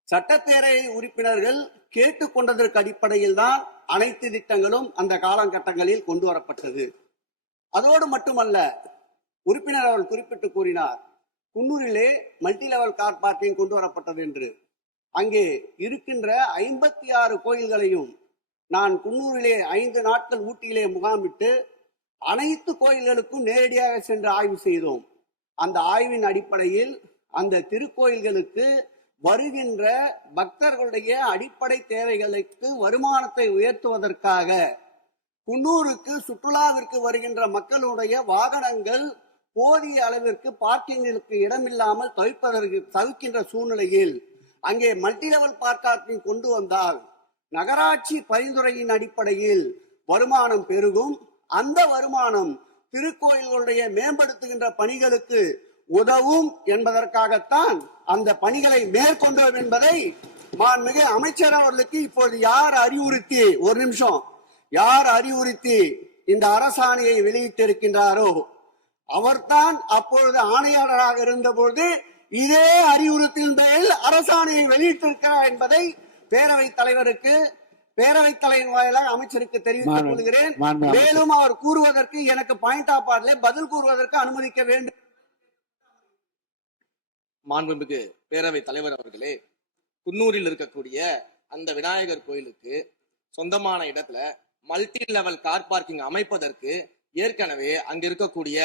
சட்டப்பேரவை உறுப்பினர்கள் கேட்டுக்கொண்டதற்கு அடிப்படையில் தான் அனைத்து திட்டங்களும் அந்த காலகட்டங்களில் கொண்டு வரப்பட்டது. அதோடு மட்டுமல்ல, உறுப்பினர் அவர்கள் குறிப்பிட்டு கூறினார், குன்னூரிலே மல்டி லெவல் கார் பார்க்கிங் கொண்டு வரப்பட்டது என்று. அங்கே இருக்கின்ற 56 கோயில்களையும் நான் குன்னூரிலே 5 நாட்கள் ஊட்டியிலே முகாமிட்டு அனைத்து கோயில்களுக்கும் நேரடியாக சென்று ஆய்வு செய்தோம். அந்த ஆய்வின் அடிப்படையில் அந்த திருக்கோயில்களுக்கு வருகின்ற பக்தர்களுடைய அடிப்படை தேவைகளுக்கு வருமானத்தை உயர்த்துவதற்காக குன்னூருக்கு சுற்றுலாவிற்கு வருகின்ற மக்களுடைய வாகனங்கள் போதிய அளவிற்கு பார்க்கிங்களுக்கு இடமில்லாமல் தவிக்கின்ற சூழ்நிலையில் அங்கே மல்டி லெவல் பார்க்கிங் கொண்டு வந்தால் நகராட்சி பரிந்துரையின் அடிப்படையில் வருமானம் பெருகும். அந்த வருமானம் திருக்கோயில்களுடைய மேம்படுத்துகின்ற பணிகளுக்கு உதவும் என்பதற்காகத்தான் அந்த பணிகளை மேற்கொண்டோம் என்பதை மாண்புமிகு அமைச்சர் அவர்களுக்கு இப்போது யார் அறிவுறுத்தி இந்த அரசாணையை வெளியிட்டிருக்கின்றாரோ அவர்தான் அப்பொழுது ஆணையாளராக இருந்தபோது இதே அறிவுறுத்தின் பேரில் அரசாணையை வெளியிட்டிருக்கிறார் என்பதை பேரவைத் தலைவருக்கு பேரவைத் தலைவரின் வாயிலாக அமைச்சருக்கு தெரிவித்துக் கொள்கிறேன். மாண்பு மேலும் அவர் கூறுவதற்கு எனக்கு பாயிண்ட் ஆஃப் ஆர்டர்ல பதில் கூறுவதற்கு அனுமதிக்க வேண்டும். மாண்புமிகு பேரவைத் தலைவர் அவர்களே, குன்னூரில் இருக்கக்கூடிய அந்த விநாயகர் கோயிலுக்கு சொந்தமான இடத்துல மல்டி லெவல் கார் பார்க்கிங் அமைப்பதற்கு ஏற்கனவே அங்க இருக்கக்கூடிய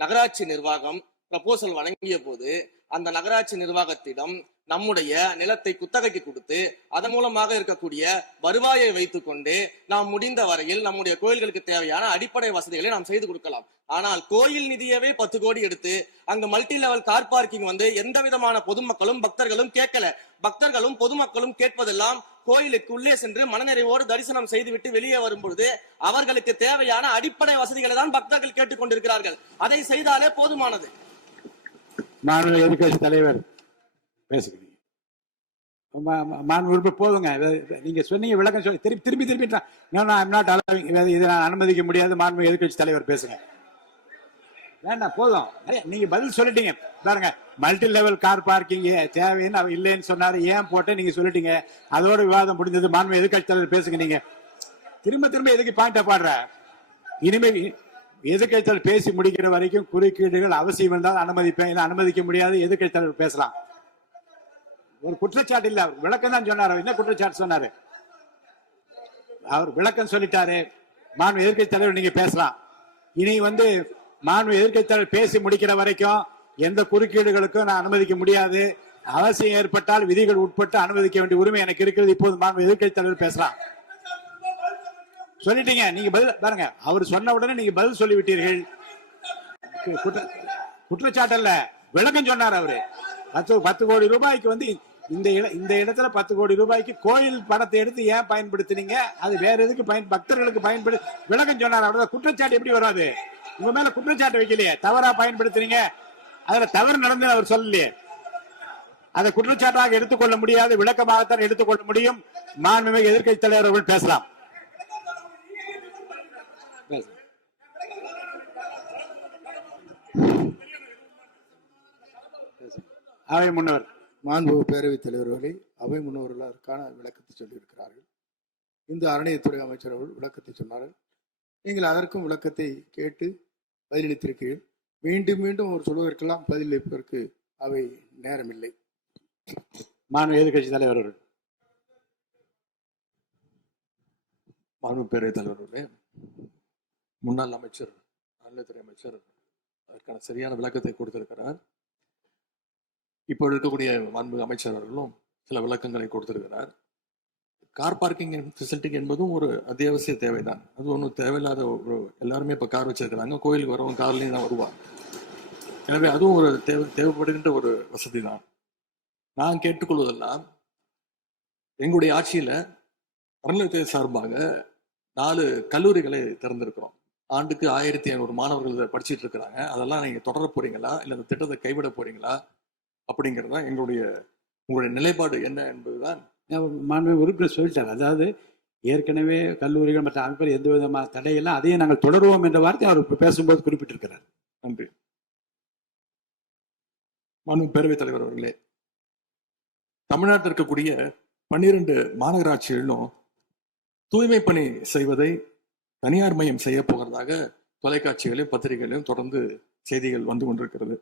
நகராட்சி நிர்வாகம் ப்ரப்போசல் வழங்கிய போது அந்த நகராட்சி நிர்வாகத்திடம் நம்முடைய நிலத்தை குத்தகைக்கு கொடுத்து அதன் மூலமாக இருக்கக்கூடிய வருவாயை வைத்துக் கொண்டு நாம் முடிந்த வரையில் நம்முடைய கோயில்களுக்கு தேவையான அடிப்படை வசதிகளை நாம் செய்து கொடுக்கலாம். ஆனால் கோயில் நிதியவே 10 கோடி எடுத்து அங்க மல்டி லெவல் கார் பார்க்கிங் வந்து எந்த விதமான பொதுமக்களும் பக்தர்களும் கேட்கல. பக்தர்களும் பொதுமக்களும் கேட்பதெல்லாம் கோயிலுக்கு உள்ளே சென்று மனநிறைவோடு தரிசனம் செய்துவிட்டு வெளியே வரும் பொழுது அவர்களுக்கு தேவையான அடிப்படை வசதிகளை தான் பக்தர்கள் கேட்டுக் கொண்டிருக்கிறார்கள். அதை செய்தாலே போதுமானது. மாண்பு எதிர்கட்சி தலைவர் பேசுகிறீங்க. மாண்பு போதுங்க. நீங்க சொன்னீங்க விளக்கம் சொல்லி திருப்பி இதை நான் அனுமதிக்க முடியாது. மாண்பு எதிர்கட்சி தலைவர் பேசுங்க. வேண்டாம், போதும். நீங்க பதில் சொல்லிட்டீங்க பாருங்க. மல்டி லெவல் கார் பார்க்கிங் தேவைன்னு அவர் இல்லைன்னு சொன்னாரு. ஏன் போட்டு நீங்க சொல்லிட்டீங்க. அதோட விவாதம் முடிஞ்சது. மாண்பு எதிர்கட்சி தலைவர் பேசுங்க. நீங்க திரும்ப எதுக்கு பாயிண்ட பாடுற? இனிமே எதிர்கட்சி தலைவர் பேசி முடிக்கிற வரைக்கும் குறுக்கீடுகள் அவசியம் இருந்தால் அனுமதிப்பேன், அனுமதிக்க முடியாது. எதிர்கட்சி தலைவர் பேசலாம். ஒரு குற்றச்சாட்டு இல்ல, அவர் விளக்கம் தான் சொன்னார். என்ன குற்றச்சாட்டு சொன்னாரு? அவர் விளக்கம் சொல்லிட்டாரு. மாண்பு எதிர்கட்சி தலைவர் நீங்க பேசலாம். இனி மாண்பு எதிர்க்கட்சி தலைவர் பேசி முடிக்கிற வரைக்கும் எந்த குறுக்கீடுகளுக்கும் நான் அனுமதிக்க முடியாது. அவசியம் ஏற்பட்டால் விதிகள் உட்பட்டு அனுமதிக்க வேண்டிய உரிமை எனக்கு இருக்கிறது. இப்போது மாண்பு எதிர்க்கட்சி தலைவர் பேசலாம். சொல்லிட்டீங்க. நீங்க பதில் பாருங்க. அவர் சொன்ன உடனே நீங்க பதில் சொல்லிவிட்டீர்கள். குற்றச்சாட்டு அல்ல, விளக்கம் சொன்னார் அவரு. 10 கோடி ரூபாய்க்கு இந்த இடத்துல 10 கோடி ரூபாய்க்கு கோயில் பணத்தை எடுத்து ஏன் பயன்படுத்தினீங்க? அது வேற எதுக்கு பக்தர்களுக்கு பயன்படுத்தி விளக்கம் சொன்னார். அவ்வளவுதான். குற்றச்சாட்டு எப்படி வராது? உங்க மேல குற்றச்சாட்டு வைக்கலையே. தவறா பயன்படுத்தினீங்க, அதுல தவறு நடந்து அவர் சொல்லலையே. அதை குற்றச்சாட்டாக எடுத்துக்கொள்ள முடியாது, விளக்கமாகத்தான் எடுத்துக்கொள்ள முடியும். மாண்புமிகு எதிர்க்கட்சி தலைவர் அவர்கள் பேசலாம். அவை முன்னவர். மாண்பு பேரவைத் தலைவர்களை அவை முன்னவர்கள் அதற்கான விளக்கத்தை சொல்லியிருக்கிறார்கள். இந்த அறநிலையத்துறை அமைச்சர் அவர்கள் விளக்கத்தை சொன்னார்கள். நீங்கள் அதற்கும் விளக்கத்தை கேட்டு பதிலளித்திருக்கிறீர்கள். மீண்டும் மீண்டும் அவர் சொல்வதற்கெல்லாம் பதிலளிப்பதற்கு அவை நேரமில்லை. மாண்பு எதிர்க்கட்சி தலைவர் அவர்கள். மாண்பு பேரவைத் தலைவர்களே, முன்னாள் அமைச்சர் அறநிலையத்துறை அமைச்சர் அதற்கான சரியான விளக்கத்தை கொடுத்திருக்கிறார். இப்போ இருக்கக்கூடிய மாண்பு அமைச்சர் அவர்களும் சில விளக்கங்களை கொடுத்திருக்கிறார். கார் பார்க்கிங் ஃபெசிலிட்டி என்பதும் ஒரு அத்தியாவசிய தேவைதான். அது ஒன்றும் தேவையில்லாத எல்லாருமே இப்போ கார் வச்சிருக்கிறாங்க. கோயிலுக்கு வரவங்க கார்லேயும் தான் வருவாங்க. எனவே அதுவும் ஒரு தேவைப்படுகின்ற ஒரு வசதி தான். நான் கேட்டுக்கொள்வதெல்லாம், எங்களுடைய ஆட்சியில் அறநிலையத்துறை சார்பாக 4 கல்லூரிகளை திறந்திருக்கிறோம். ஆண்டுக்கு 1500 மாணவர்கள் படிச்சுட்டு இருக்கிறாங்க. அதெல்லாம் நீங்க தொடர போறீங்களா, இல்லை இந்த திட்டத்தை கைவிட போறீங்களா அப்படிங்கிறது தான் உங்களுடைய நிலைப்பாடு என்ன என்பதுதான். மாண்பு உறுப்பினர் சொல்லிட்டார். அதாவது ஏற்கனவே கல்லூரிகள் மற்ற அமைப்பில் எந்த விதமான தடையெல்லாம் அதையும் நாங்கள் தொடருவோம் என்ற வார்த்தை அவர் பேசும்போது குறிப்பிட்டிருக்கிறார். நன்றி. மாண்பு பேரவைத் தலைவர் அவர்களே, தமிழ்நாட்டில் இருக்கக்கூடிய 12 மாநகராட்சிகளிலும் தூய்மை பணி செய்வதை தனியார் மயம் செய்ய போகிறதாக தொலைக்காட்சிகளையும் பத்திரிகைகளையும் தொடர்ந்து செய்திகள் வந்து கொண்டிருக்கிறது.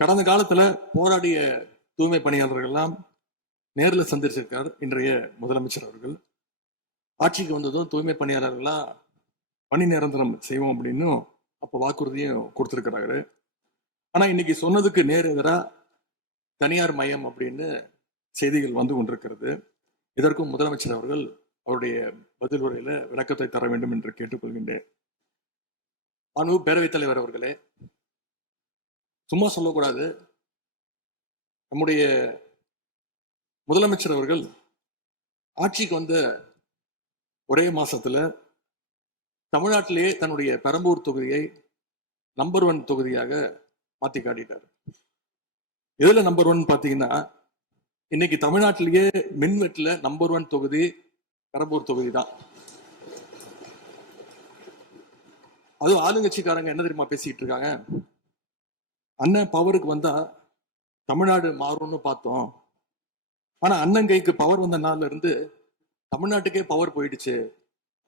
கடந்த காலத்துல போராடிய தூய்மை பணியாளர்கள் எல்லாம் நேரில் சந்திச்சிருக்கார் இன்றைய முதலமைச்சர் அவர்கள். ஆட்சிக்கு வந்ததும் தூய்மை பணியாளர்களா பணி நிரந்தரம் செய்வோம் அப்படின்னு அப்போ வாக்குறுதியும் கொடுத்திருக்கிறாரு. ஆனா இன்னைக்கு சொன்னதுக்கு நேர் எதிராக தனியார் மயம் அப்படின்னு செய்திகள் வந்து கொண்டிருக்கிறது. இதற்கும் முதலமைச்சர் அவர்கள் அவருடைய பதில் உரையில விளக்கத்தை தர வேண்டும் என்று கேட்டுக்கொள்கின்றேன். மாண்பு பேரவைத் தலைவர் அவர்களே, சும்மா சொல்லக்கூடாது. நம்முடைய முதலமைச்சர் அவர்கள் ஆட்சிக்கு வந்த ஒரே மாசத்துல தமிழ்நாட்டிலேயே தன்னுடைய பெரம்பூர் தொகுதியை நம்பர் 1 தொகுதியாக மாத்தி காட்டிட்டார். எதுல நம்பர் 1 பாத்தீங்கன்னா, இன்னைக்கு தமிழ்நாட்டிலேயே மின்வெட்டுல நம்பர் 1 தொகுதி பெரம்பூர் தொகுதி தான். அதுவும் ஆளுங்கட்சிக்காரங்க என்ன தெரியுமா பேசிட்டு இருக்காங்க? அண்ணன் பவருக்கு வந்தா தமிழ்நாடு மாறும்னு பார்த்தோம். ஆனா அண்ணன் கைக்கு பவர் வந்த நாள்ல இருந்து தமிழ்நாட்டுக்கே பவர் போயிடுச்சு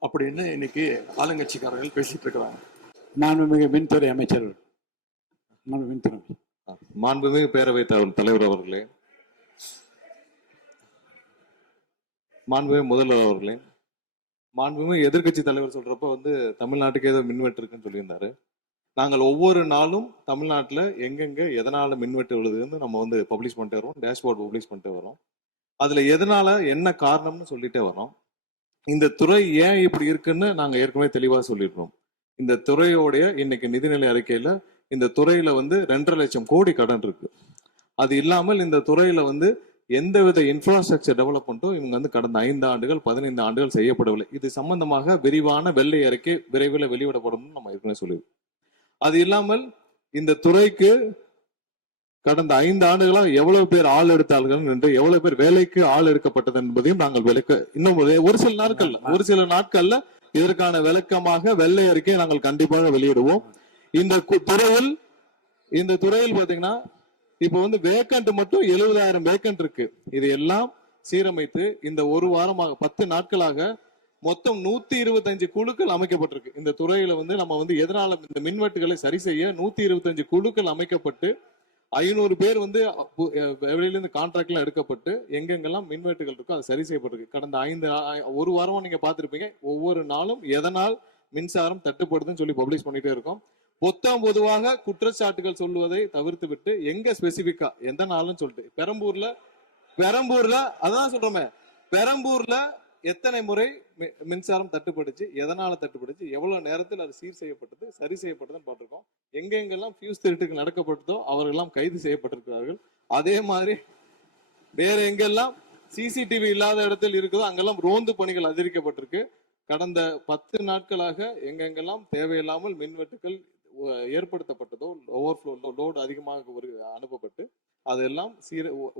அப்படின்னு இன்னைக்கு ஆளுங்கட்சிக்காரர்கள் பேசிட்டு இருக்கிறாங்க. மாண்புமிகு மின்துறை அமைச்சர் மின்துறை மாண்புமிகு பேரவைத் தலைவர் அவர்களே, மாண்புமிகு முதல்வர் அவர்களே, மாண்புமிகு எதிர்க்கட்சி தலைவர் சொல்றப்ப தமிழ்நாட்டுக்கு ஏதோ மின்வெட்டு இருக்குன்னு சொல்லியிருந்தாரு. நாங்கள் ஒவ்வொரு நாளும் தமிழ்நாட்டுல எங்கெங்க எதனால மின்வெட்டு விழுதுன்னு நம்ம பப்ளிஷ் பண்ணிட்டே வரோம், டேஷ்போர்ட் பப்ளிஷ் பண்ணிட்டே வரோம். அதுல எதனால என்ன காரணம்னு சொல்லிட்டே வரோம். இந்த துறை ஏன் இப்படி இருக்குன்னு நாங்க ஏற்கனவே தெளிவா சொல்லியிருக்கோம். இந்த துறையோடைய இன்னைக்கு நிதிநிலை அறிக்கையில இந்த துறையில 2.5 லட்சம் கோடி கடன் இருக்கு. அது இல்லாமல் இந்த துறையில எந்தவித இன்ஃப்ராஸ்ட்ரக்சர் டெவலப்மெண்ட்டும் இவங்க கடந்த 5 ஆண்டுகள் 15 ஆண்டுகள் செய்யப்படவில்லை. இது சம்பந்தமாக விரிவான வெள்ளை அறிக்கை விரைவில் வெளியிடப்படும் நம்ம ஏற்கனவே சொல்லியிருக்கோம். அது இல்லாமல் இந்த துறைக்கு கடந்த 5 ஆண்டுகளாக எவ்வளவு பேர் ஆள் எடுத்தார்கள் என்று, எவ்வளவு பேர் வேலைக்கு ஆள் எடுக்கப்பட்டது என்பதையும் நாங்கள் இன்னும் ஒரு சில நாட்கள்ல இதற்கான விளக்கமாக வெள்ளை அறிக்கை நாங்கள் கண்டிப்பாக வெளியிடுவோம். இந்த துறையில் பாத்தீங்கன்னா இப்ப வேக்கண்ட் மட்டும் 70,000 வேக்கண்ட் இருக்கு. இது எல்லாம் சீரமைத்து இந்த ஒரு வாரமாக 10 நாட்களாக மொத்தம் 125 குழுக்கள் அமைக்கப்பட்டிருக்கு. இந்த துறையில நம்ம எதனால இந்த மின்வெட்டுகளை சரி செய்ய 125 குழுக்கள் அமைக்கப்பட்டு 500 பேர் வெளியிலிருந்து கான்ட்ராக்ட்லாம் எடுக்கப்பட்டு எங்கெங்கெல்லாம் மின்வெட்டுகள் இருக்கோ அது சரி செய்யப்பட்டிருக்கு. கடந்த ஒரு வாரமா நீங்க பார்த்திருப்பீங்க, ஒவ்வொரு நாளும் எதனால் மின்சாரம் தட்டுப்படுதுன்னு சொல்லி பப்ளிஷ் பண்ணிட்டே இருக்கோம். பொதுவாக குற்றச்சாட்டுகள் சொல்லுவதை தவிர்த்து விட்டு எங்க ஸ்பெசிபிக்கா எந்த நாள்னு சொல்லிட்டு பெரம்பூர்ல அதான் சொல்றோமே, பெரம்பூர்ல எத்தனை முறை மின்சாரம் தட்டுப்படுச்சு, எதனால தட்டுப்படுச்சு, எவ்வளவு நேரத்தில் அது சீர் செய்யப்பட்டது, சரி செய்யப்பட்டதுன்னு பார்த்திருக்கோம். எங்கெங்கெல்லாம் ஃபியூஸ் திருட்டுக்கு நடக்கப்பட்டதோ அவர்களெல்லாம் கைது செய்யப்பட்டிருக்கிறார்கள். அதே மாதிரி வேற எங்கெல்லாம் சிசிடிவி இல்லாத இடத்தில் இருக்குதோ அங்கெல்லாம் ரோந்து பணிகள் அதிகரிக்கப்பட்டிருக்கு. கடந்த 10 நாட்களாக எங்கெங்கெல்லாம் தேவையில்லாமல் மின்வெட்டுகள் ஏற்படுத்தப்பட்டதோ, ஓவர்ஃப்ளோ லோடு அதிகமாக அனுப்பப்பட்டு அதெல்லாம்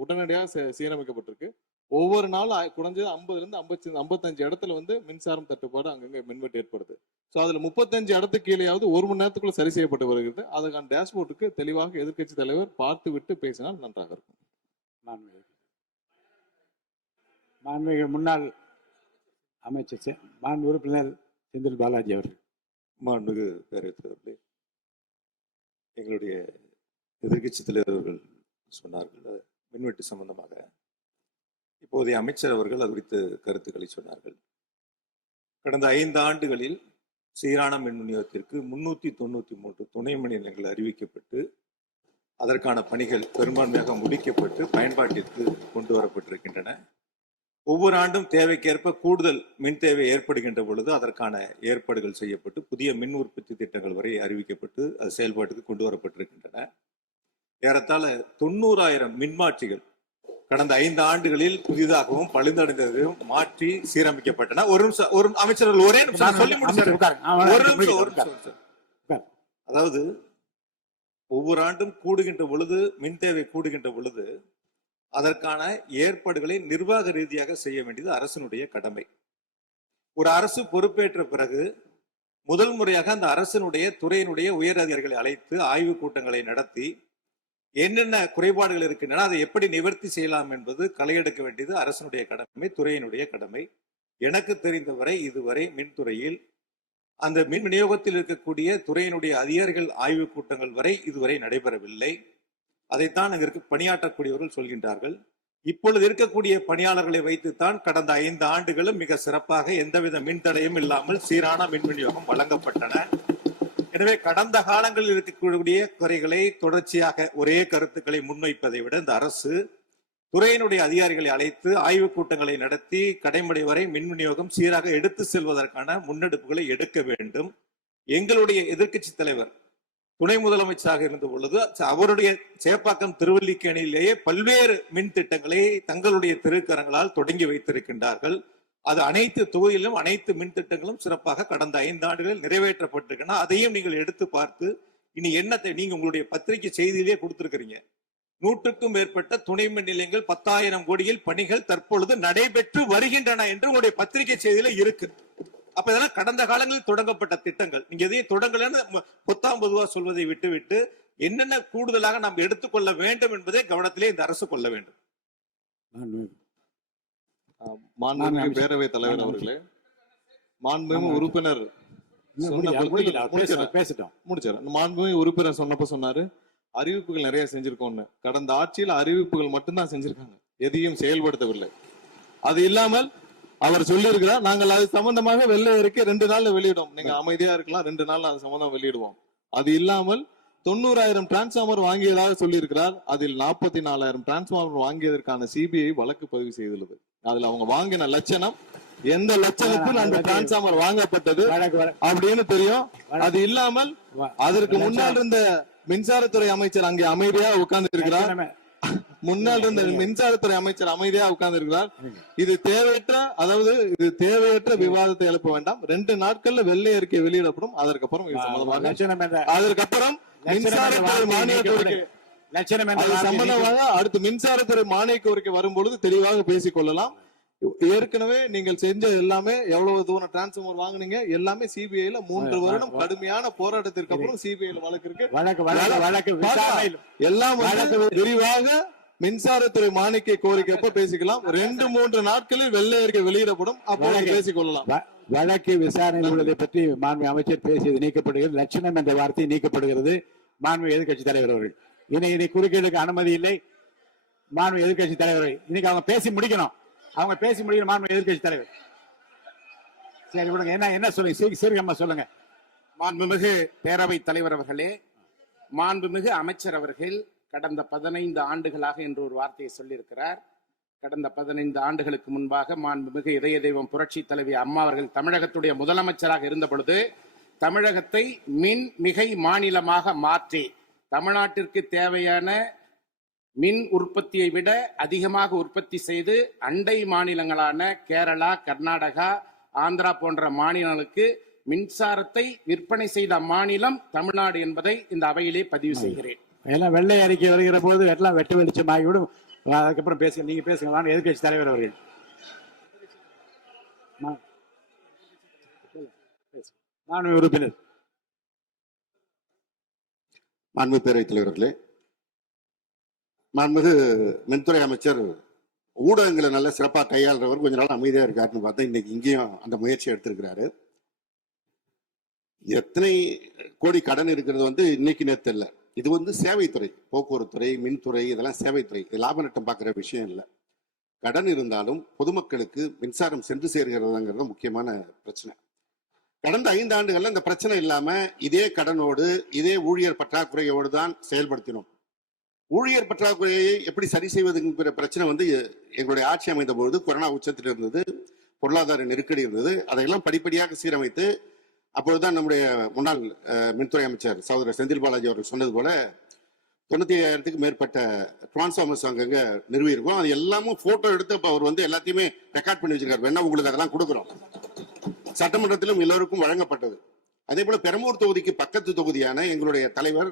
உடனடியாக சீரமைக்கப்பட்டிருக்கு. ஒவ்வொரு நாளும் குறைஞ்சது 50-55 இடத்துல மின்சாரம் தட்டுப்பாடு அங்கங்க மின்வெட்டு ஏற்படுது. ஸோ அதுல 35 இடத்துக்கு கீழேயாவது 1 மணி நேரத்துக்குள்ள சரி செய்யப்பட்டு வருகிறது. அதுக்கான டேஷ்போர்டுக்கு தெளிவாக எதிர்க்கட்சி தலைவர் பார்த்து விட்டு பேசினால் நன்றாக இருக்கும். மாண்புமிகு முன்னாள் அமைச்சர் மாண்பு உறுப்பினர் செந்தில் பாலாஜி அவர்கள். மாண்புமிகு பேரவைத் தலைவர்களே, எங்களுடைய எதிர்க்கட்சி தலைவர்கள் சொன்னார்கள் மின்வெட்டு சம்பந்தமாக. இப்போதைய அமைச்சர் அவர்கள் அது குறித்து கருத்துக்களை சொன்னார்கள். கடந்த 5 ஆண்டுகளில் சீரான மின் விநியோகத்திற்கு 393 துணை மின் நிலையங்கள் அறிவிக்கப்பட்டு அதற்கான பணிகள் பெரும்பான்மையாக முடிக்கப்பட்டு பயன்பாட்டிற்கு கொண்டு வரப்பட்டிருக்கின்றன. ஒவ்வொரு ஆண்டும் தேவைக்கேற்ப கூடுதல் மின் தேவை ஏற்படுகின்ற பொழுது அதற்கான ஏற்பாடுகள் செய்யப்பட்டு புதிய மின் உற்பத்தி திட்டங்கள் வரை அறிவிக்கப்பட்டு அது செயல்பாட்டுக்கு கொண்டு வரப்பட்டிருக்கின்றன. ஏறத்தாழ 90,000 மின்மாற்றிகள் கடந்த 5 ஆண்டுகளில் புதிதாகவும் பழுதடைந்ததையும் மாற்றி சீரமைக்கப்பட்டன. ஒரு அமைச்சர்கள் ஒரே நிமிஷம் சொல்லி முடிச்சார். அதாவது ஒவ்வொரு ஆண்டும் கூடுகின்ற பொழுது மின் தேவை கூடுகின்ற பொழுது அதற்கான ஏற்பாடுகளை நிர்வாக ரீதியாக செய்ய வேண்டியது அரசினுடைய கடமை. ஒரு அரசு பொறுப்பேற்ற பிறகு முதல் முறையாக அந்த அரசினுடைய துறையினுடைய உயர் அதிகாரிகளை அழைத்து ஆய்வு கூட்டங்களை நடத்தி என்னென்ன குறைபாடுகள் இருக்கின்றன அதை எப்படி நிவர்த்தி செய்யலாம் என்பது களையெடுக்க வேண்டியது அரசினுடைய கடமை, துறையினுடைய கடமை. எனக்கு தெரிந்தவரை இதுவரை மின்துறையில் அந்த மின் விநியோகத்தில் இருக்கக்கூடிய துறையினுடைய அதிகாரிகள் ஆய்வு கூட்டங்கள் வரை இதுவரை நடைபெறவில்லை. அதைத்தான் அங்கிருக்கு பணியாற்றக்கூடியவர்கள் சொல்கின்றார்கள். இப்பொழுது இருக்கக்கூடிய பணியாளர்களை வைத்துத்தான் கடந்த 5 ஆண்டுகளும் மிக சிறப்பாக எந்தவித மின்தடையும் இல்லாமல் சீரான மின் விநியோகம் வழங்கப்பட்டன. எனவே கடந்த காலங்களில் இருக்கக்கூடிய குறைகளை தொடர்ச்சியாக ஒரே கருத்துக்களை முன்வைப்பதை விட இந்த அரசு துறையினுடைய அதிகாரிகளை அழைத்து ஆய்வு கூட்டங்களை நடத்தி கடைமுறை வரை மின் விநியோகம் சீராக எடுத்து செல்வதற்கான முன்னெடுப்புகளை எடுக்க வேண்டும். எங்களுடைய எதிர்க்கட்சி தலைவர் துணை முதலமைச்சராக இருந்த பொழுது அவருடைய சேப்பாக்கம் திருவல்லிக்கேணியிலேயே பல்வேறு மின் திட்டங்களை தங்களுடைய திருக்கரங்களால் தொடங்கி வைத்திருக்கின்றார்கள். அது அனைத்து தொகுதியிலும் அனைத்து மின் திட்டங்களும் சிறப்பாக கடந்த 5 ஆண்டுகளில் நிறைவேற்றப்பட்டிருக்கின்றன. அதையும் நீங்கள் எடுத்து பார்த்து இனி என்னத்தை நீங்க உங்களுடைய பத்திரிகை செய்தியிலேயே கொடுத்திருக்கிறீங்க. 100க்கும் மேற்பட்ட துணை மின் நிலையங்கள் 10,000 கோடியில் பணிகள் தற்பொழுது நடைபெற்று வருகின்றன என்று உங்களுடைய பத்திரிகை செய்தியில இருக்கு. அப்ப இதெல்லாம் கடந்த காலங்களில் தொடங்கப்பட்ட திட்டங்கள். நீங்க எதையும் தொடங்கலன்னு பொதுவா சொல்வதை விட்டுவிட்டு என்னென்ன கூடுதலாக நாம் எடுத்துக்கொள்ள வேண்டும் என்பதை கவனத்திலே இந்த அரசு கொள்ள வேண்டும். மாண்புமிகு பேரவைத் தலைவர் அவர்களே, மாண்புமிகு உறுப்பினர் பேசிட்டோம். மாண்புமிகு உறுப்பினர் சொன்னப்ப சொன்னாரு அறிவிப்புகள் நிறைய செஞ்சிருக்கோம்னு. கடந்த ஆட்சியில் அறிவிப்புகள் மட்டும்தான் செஞ்சிருக்காங்க, எதையும் செயல்படுத்தவில்லை. அது இல்லாமல் அவர் சொல்லியிருக்கிறார், நாங்கள் அது சம்பந்தமாக வெள்ளை அறிக்கை 2 நாள்ல வெளியிடும், நீங்க அமைதியா இருக்கலாம், 2 நாள்ல அது சம்பந்தம் வெளியிடுவோம். அது இல்லாமல் 90,000 டிரான்ஸ்பார்மர் வாங்கியதாக சொல்லியிருக்கிறார். அதில் 44,000 டிரான்ஸ்பார்மர் வாங்கியதற்கான சிபிஐ வழக்கு பதிவு செய்துள்ளது. அதுல அவங்க வாங்கின லட்சணம், எந்த லட்சணத்தில் அந்த டிரான்ஸ்பார்மர் வாங்கப்பட்டது அப்படின்னு தெரியும். அது இல்லாமல் அதற்கு முன்னால் இருந்த மின்சாரத்துறை அமைச்சர் அங்கே அமைதியா உட்கார்ந்து இருக்கிறார். முன்னால் இருந்த மின்சாரத்துறை அமைச்சர் அமைதியா உட்கார்ந்து இருக்கிறார். இது தேவையற்ற விவாதத்தை எழுப்ப வேண்டாம். 2 நாட்கள்ல வெள்ளை அறிக்கை வெளியிடப்படும். அதற்கப்புறம் மின்சாரத்துறை மானிய கோரிக்கை சம்பந்தமாக அடுத்து மின்சாரத்துறை மானிய கோரிக்கை வரும்பொழுது தெளிவாக பேசிக் கொள்ளலாம். ஏற்கனவே நீங்கள் செஞ்ச எல்லாமே எவ்வளவு தூரம் டிரான்ஸ்பார்மர் வாங்குனீங்க எல்லாமே சிபிஐல 3 வருடம் கடுமையான போராட்டத்திற்கு அப்புறம் சிபிஐல வழக்கு இருக்கு. எல்லாம் விரிவாக மின்சாரத்துறை மானிய கோரிக்கை பேசிக்கலாம். 2-3 நாட்களில் வெள்ளை அறிக்கை வெளியிடப்படும், அப்போது பேசிக் கொள்ளலாம். வழக்கு விசாரணை உள்ளதை பற்றி மாண்பு அமைச்சர் பேசியது நீக்கப்படுகிறது. லட்சணம் என்ற வார்த்தை நீக்கப்படுகிறது. மாண்பு எதிர்கட்சி தலைவர் அவர்கள் இனி குறுக்கீடுக்கு அனுமதி இல்லை. மாண்பு எதிர்கட்சி தலைவர்கள் இன்னைக்கு அவங்க பேசி முடிக்கணும். மாண்பு எதிர்கட்சி தலைவர் சரி விடுங்க. என்ன சொல்லுங்க, சீர்கம்மா சொல்லுங்க. மாண்புமிகு பேரவைத் தலைவர் அவர்களே, மாண்புமிகு அமைச்சர் அவர்கள் கடந்த 15 ஆண்டுகளாக என்று ஒரு வார்த்தையை சொல்லியிருக்கிறார். கடந்த 15 ஆண்டுகளுக்கு முன்பாக மாண்புமிகு இதய தெய்வம் புரட்சி தலைவி அம்மா அவர்கள் தமிழகத்துடைய முதலமைச்சராக இருந்த பொழுது தமிழகத்தை மின் மிகை மாநிலமாக மாற்றி தமிழ்நாட்டிற்கு தேவையான மின் உற்பத்தியை விட அதிகமாக உற்பத்தி செய்து அண்டை மாநிலங்களான கேரளா, கர்நாடகா, ஆந்திரா போன்ற மாநிலங்களுக்கு மின்சாரத்தை விற்பனை செய்த மாநிலம் தமிழ்நாடு என்பதை இந்த அவையிலே பதிவு செய்கிறேன். எல்லாம் வெள்ளை அறிக்கை வருகிற போது எல்லாம் வெட்டு வெளிச்சம் ஆகிவிடும். அதுக்கப்புறம் பேசுங்க, நீங்க பேசுங்க. எதிர்கட்சி தலைவர் அவர்கள் மாண்பு உறுப்பினர். மாண்பு பேரவைத் தலைவர்களே, மாண்புமிகு மின்துறை அமைச்சர் ஊடகங்களை நல்ல சிறப்பாக கையாளுறவர். கொஞ்ச நாள் அமைதியா இருக்காருன்னு பார்த்தா இன்னைக்கு இங்கேயும் அந்த முயற்சி எடுத்திருக்கிறாரு. எத்தனை கோடி கடன் இருக்கிறது இன்னைக்கு நேற்று இல்லை. இது சேவைத்துறை, போக்குவரத்துறை, மின்துறை, இதெல்லாம் சேவைத்துறை. இது லாப நட்டம் பார்க்குற விஷயம் இல்லை. கடன் இருந்தாலும் பொதுமக்களுக்கு மின்சாரம் சென்று சேர்கிறதுங்கிறது முக்கியமான பிரச்சனை. கடந்த 5 ஆண்டுகள்ல இந்த பிரச்சனை இல்லாம இதே கடனோடு இதே ஊழியர் பற்றாக்குறையோடு தான் செயல்படுத்தினோம். ஊழியர் பற்றாக்குறையை எப்படி சரி செய்வதுங்கிற பிரச்சனை எங்களுடைய ஆட்சி அமைந்த பொழுது கொரோனா உச்சத்தில் இருந்தது, பொருளாதார நெருக்கடி இருந்தது. அதையெல்லாம் படிப்படியாக சீரமைத்து அப்பொழுதுதான் நம்முடைய முன்னாள் மின்துறை அமைச்சர் சகோதரர் செந்தில் பாலாஜி அவர்கள் சொன்னது போல 95,000க்கு மேற்பட்ட டிரான்ஸ்ஃபார்மர்ஸ் அங்கங்க நிறுவி இருக்கும். அது எல்லாமும் போட்டோ எடுத்து அவர் எல்லாத்தையுமே ரெக்கார்ட் பண்ணி வச்சிருக்காரு. வேணா உங்களுக்கு அதெல்லாம் கொடுக்குறோம். சட்டமன்றத்திலும் எல்லோருக்கும் வழங்கப்பட்டது. அதே போல பெரம்பூர் தொகுதிக்கு பக்கத்து தொகுதியான எங்களுடைய தலைவர்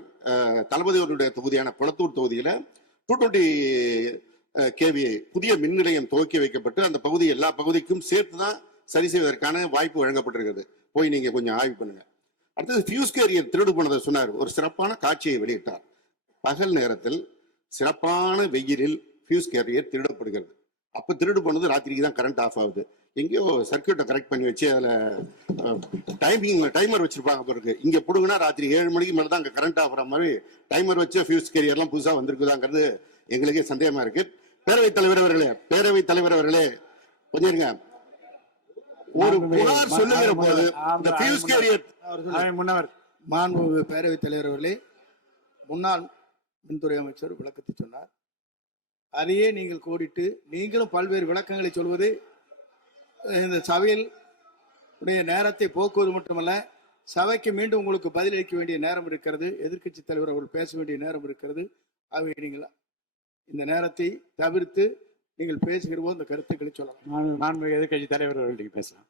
தளபதி அவர்களுடைய தொகுதியான குளத்தூர் தொகுதியில 220 kVA புதிய மின் நிலையம் துவக்கி வைக்கப்பட்டு அந்த பகுதி எல்லா பகுதிக்கும் சேர்த்துதான் சரி செய்வதற்கான வாய்ப்பு வழங்கப்பட்டிருக்கிறது. போய் நீங்க கொஞ்சம் ஆய்வு பண்ணுங்க. அடுத்தது ஃபியூஸ் கேரியர் திருடு போனதை சொன்னார். ஒரு சிறப்பான காட்சியை வெளியிட்டார். பகல் நேரத்தில் சிறப்பான வெயிலில் ஃபியூஸ் கேரியர் திருடப்படுகிறது. அப்ப திருடு போனது ராத்திரிக்கு தான் கரண்ட் ஆஃப் ஆகுது. எங்கேயோ சர்க்கியூட்டை கரெக்ட் பண்ணி வச்சு அதுல டைமர் வச்சிருப்பாங்க பிறகு. இங்க புடுங்கன்னா ராத்திரி 7 மணிக்கு மேலதான் அங்க கரண்ட் ஆகிற மாதிரி டைமர் வச்சு ஃபியூஸ் கேரியர்லாம் புதுசா வந்திருக்குதாங்கிறது எங்களுக்கே சந்தேகமா இருக்கு. பேரவைத் தலைவர் அவர்களே கொஞ்சம் இருங்க. ஒரு புகார் சொல்லுகிற போது இந்த ஃபியூஸ் கேரியர் முன்னவர் மாண்பு பேரவைத் தலைவர் அவர்களே, முன்னாள் மின்துறை அமைச்சர் விளக்கத்தை சொன்னார். அதையே நீங்கள் கோடிட்டு நீங்களும் பல்வேறு விளக்கங்களை சொல்வது இந்த சபையில் உடைய நேரத்தை போக்குவது மட்டுமல்ல, சபைக்கு மீண்டும் உங்களுக்கு பதிலளிக்க வேண்டிய நேரம் இருக்கிறது. எதிர்க்கட்சி தலைவர் அவர்கள் பேச வேண்டிய நேரம் இருக்கிறது. ஆகவே நீங்கள் இந்த நேரத்தை தவிர்த்து நீங்கள் பேசுகிற போது இந்த கருத்துக்களை சொல்லலாம். மாண்பு எதிர்க்கட்சி தலைவர் அவர்கள் பேசலாம்.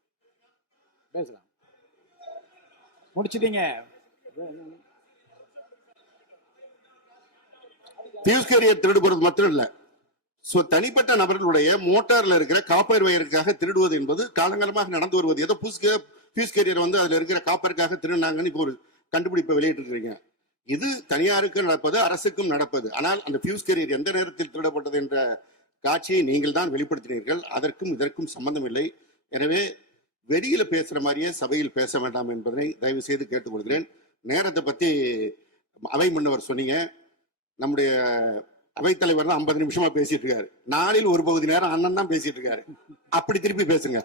முடிச்சிட்டீங்க. ஃபியூஸ் கேரியர் திருடுபடுறது மாத்திரம் இல்ல, தனிப்பட்ட நபர்களுடைய மோட்டார்ல இருக்கிற காப்பர் வயருக்காக திருடுவது என்பது காலங்காலமாக நடந்து வருவது. ஏதோ ஃபியூஸ் கேரியர் அதுல இருக்கிற காப்பருக்காக திருடினாங்கன்னு இப்போ ஒரு கண்டுபிடிப்பை வெளியிட்டு இருக்கீங்க. இது தனியாருக்கு நடப்பது, அரசுக்கும் நடப்பது. ஆனால் அந்த ஃபியூஸ் கேரியர் எந்த நேரத்தில் திருடப்பட்டது என்ற காட்சியை நீங்கள் தான் வெளிப்படுத்தினீர்கள். அதற்கும் இதற்கும் சம்பந்தம் இல்லை. எனவே வெளியில பேசுற மாதிரியே சபையில் பேச வேண்டாம் என்பதை தயவு செய்து கேட்டுக்கொள்கிறேன். நேரத்தை பத்தி அவை முன்னவர் சொன்னீங்க. நம்முடைய அவைத்தலைவர் தான் 50 நிமிஷமா பேசிட்டு இருக்காரு. நாளில் ஒரு பகுதி நேரம் அண்ணன் தான் பேசிட்டு இருக்காரு. அப்படி திருப்பி பேசுங்க.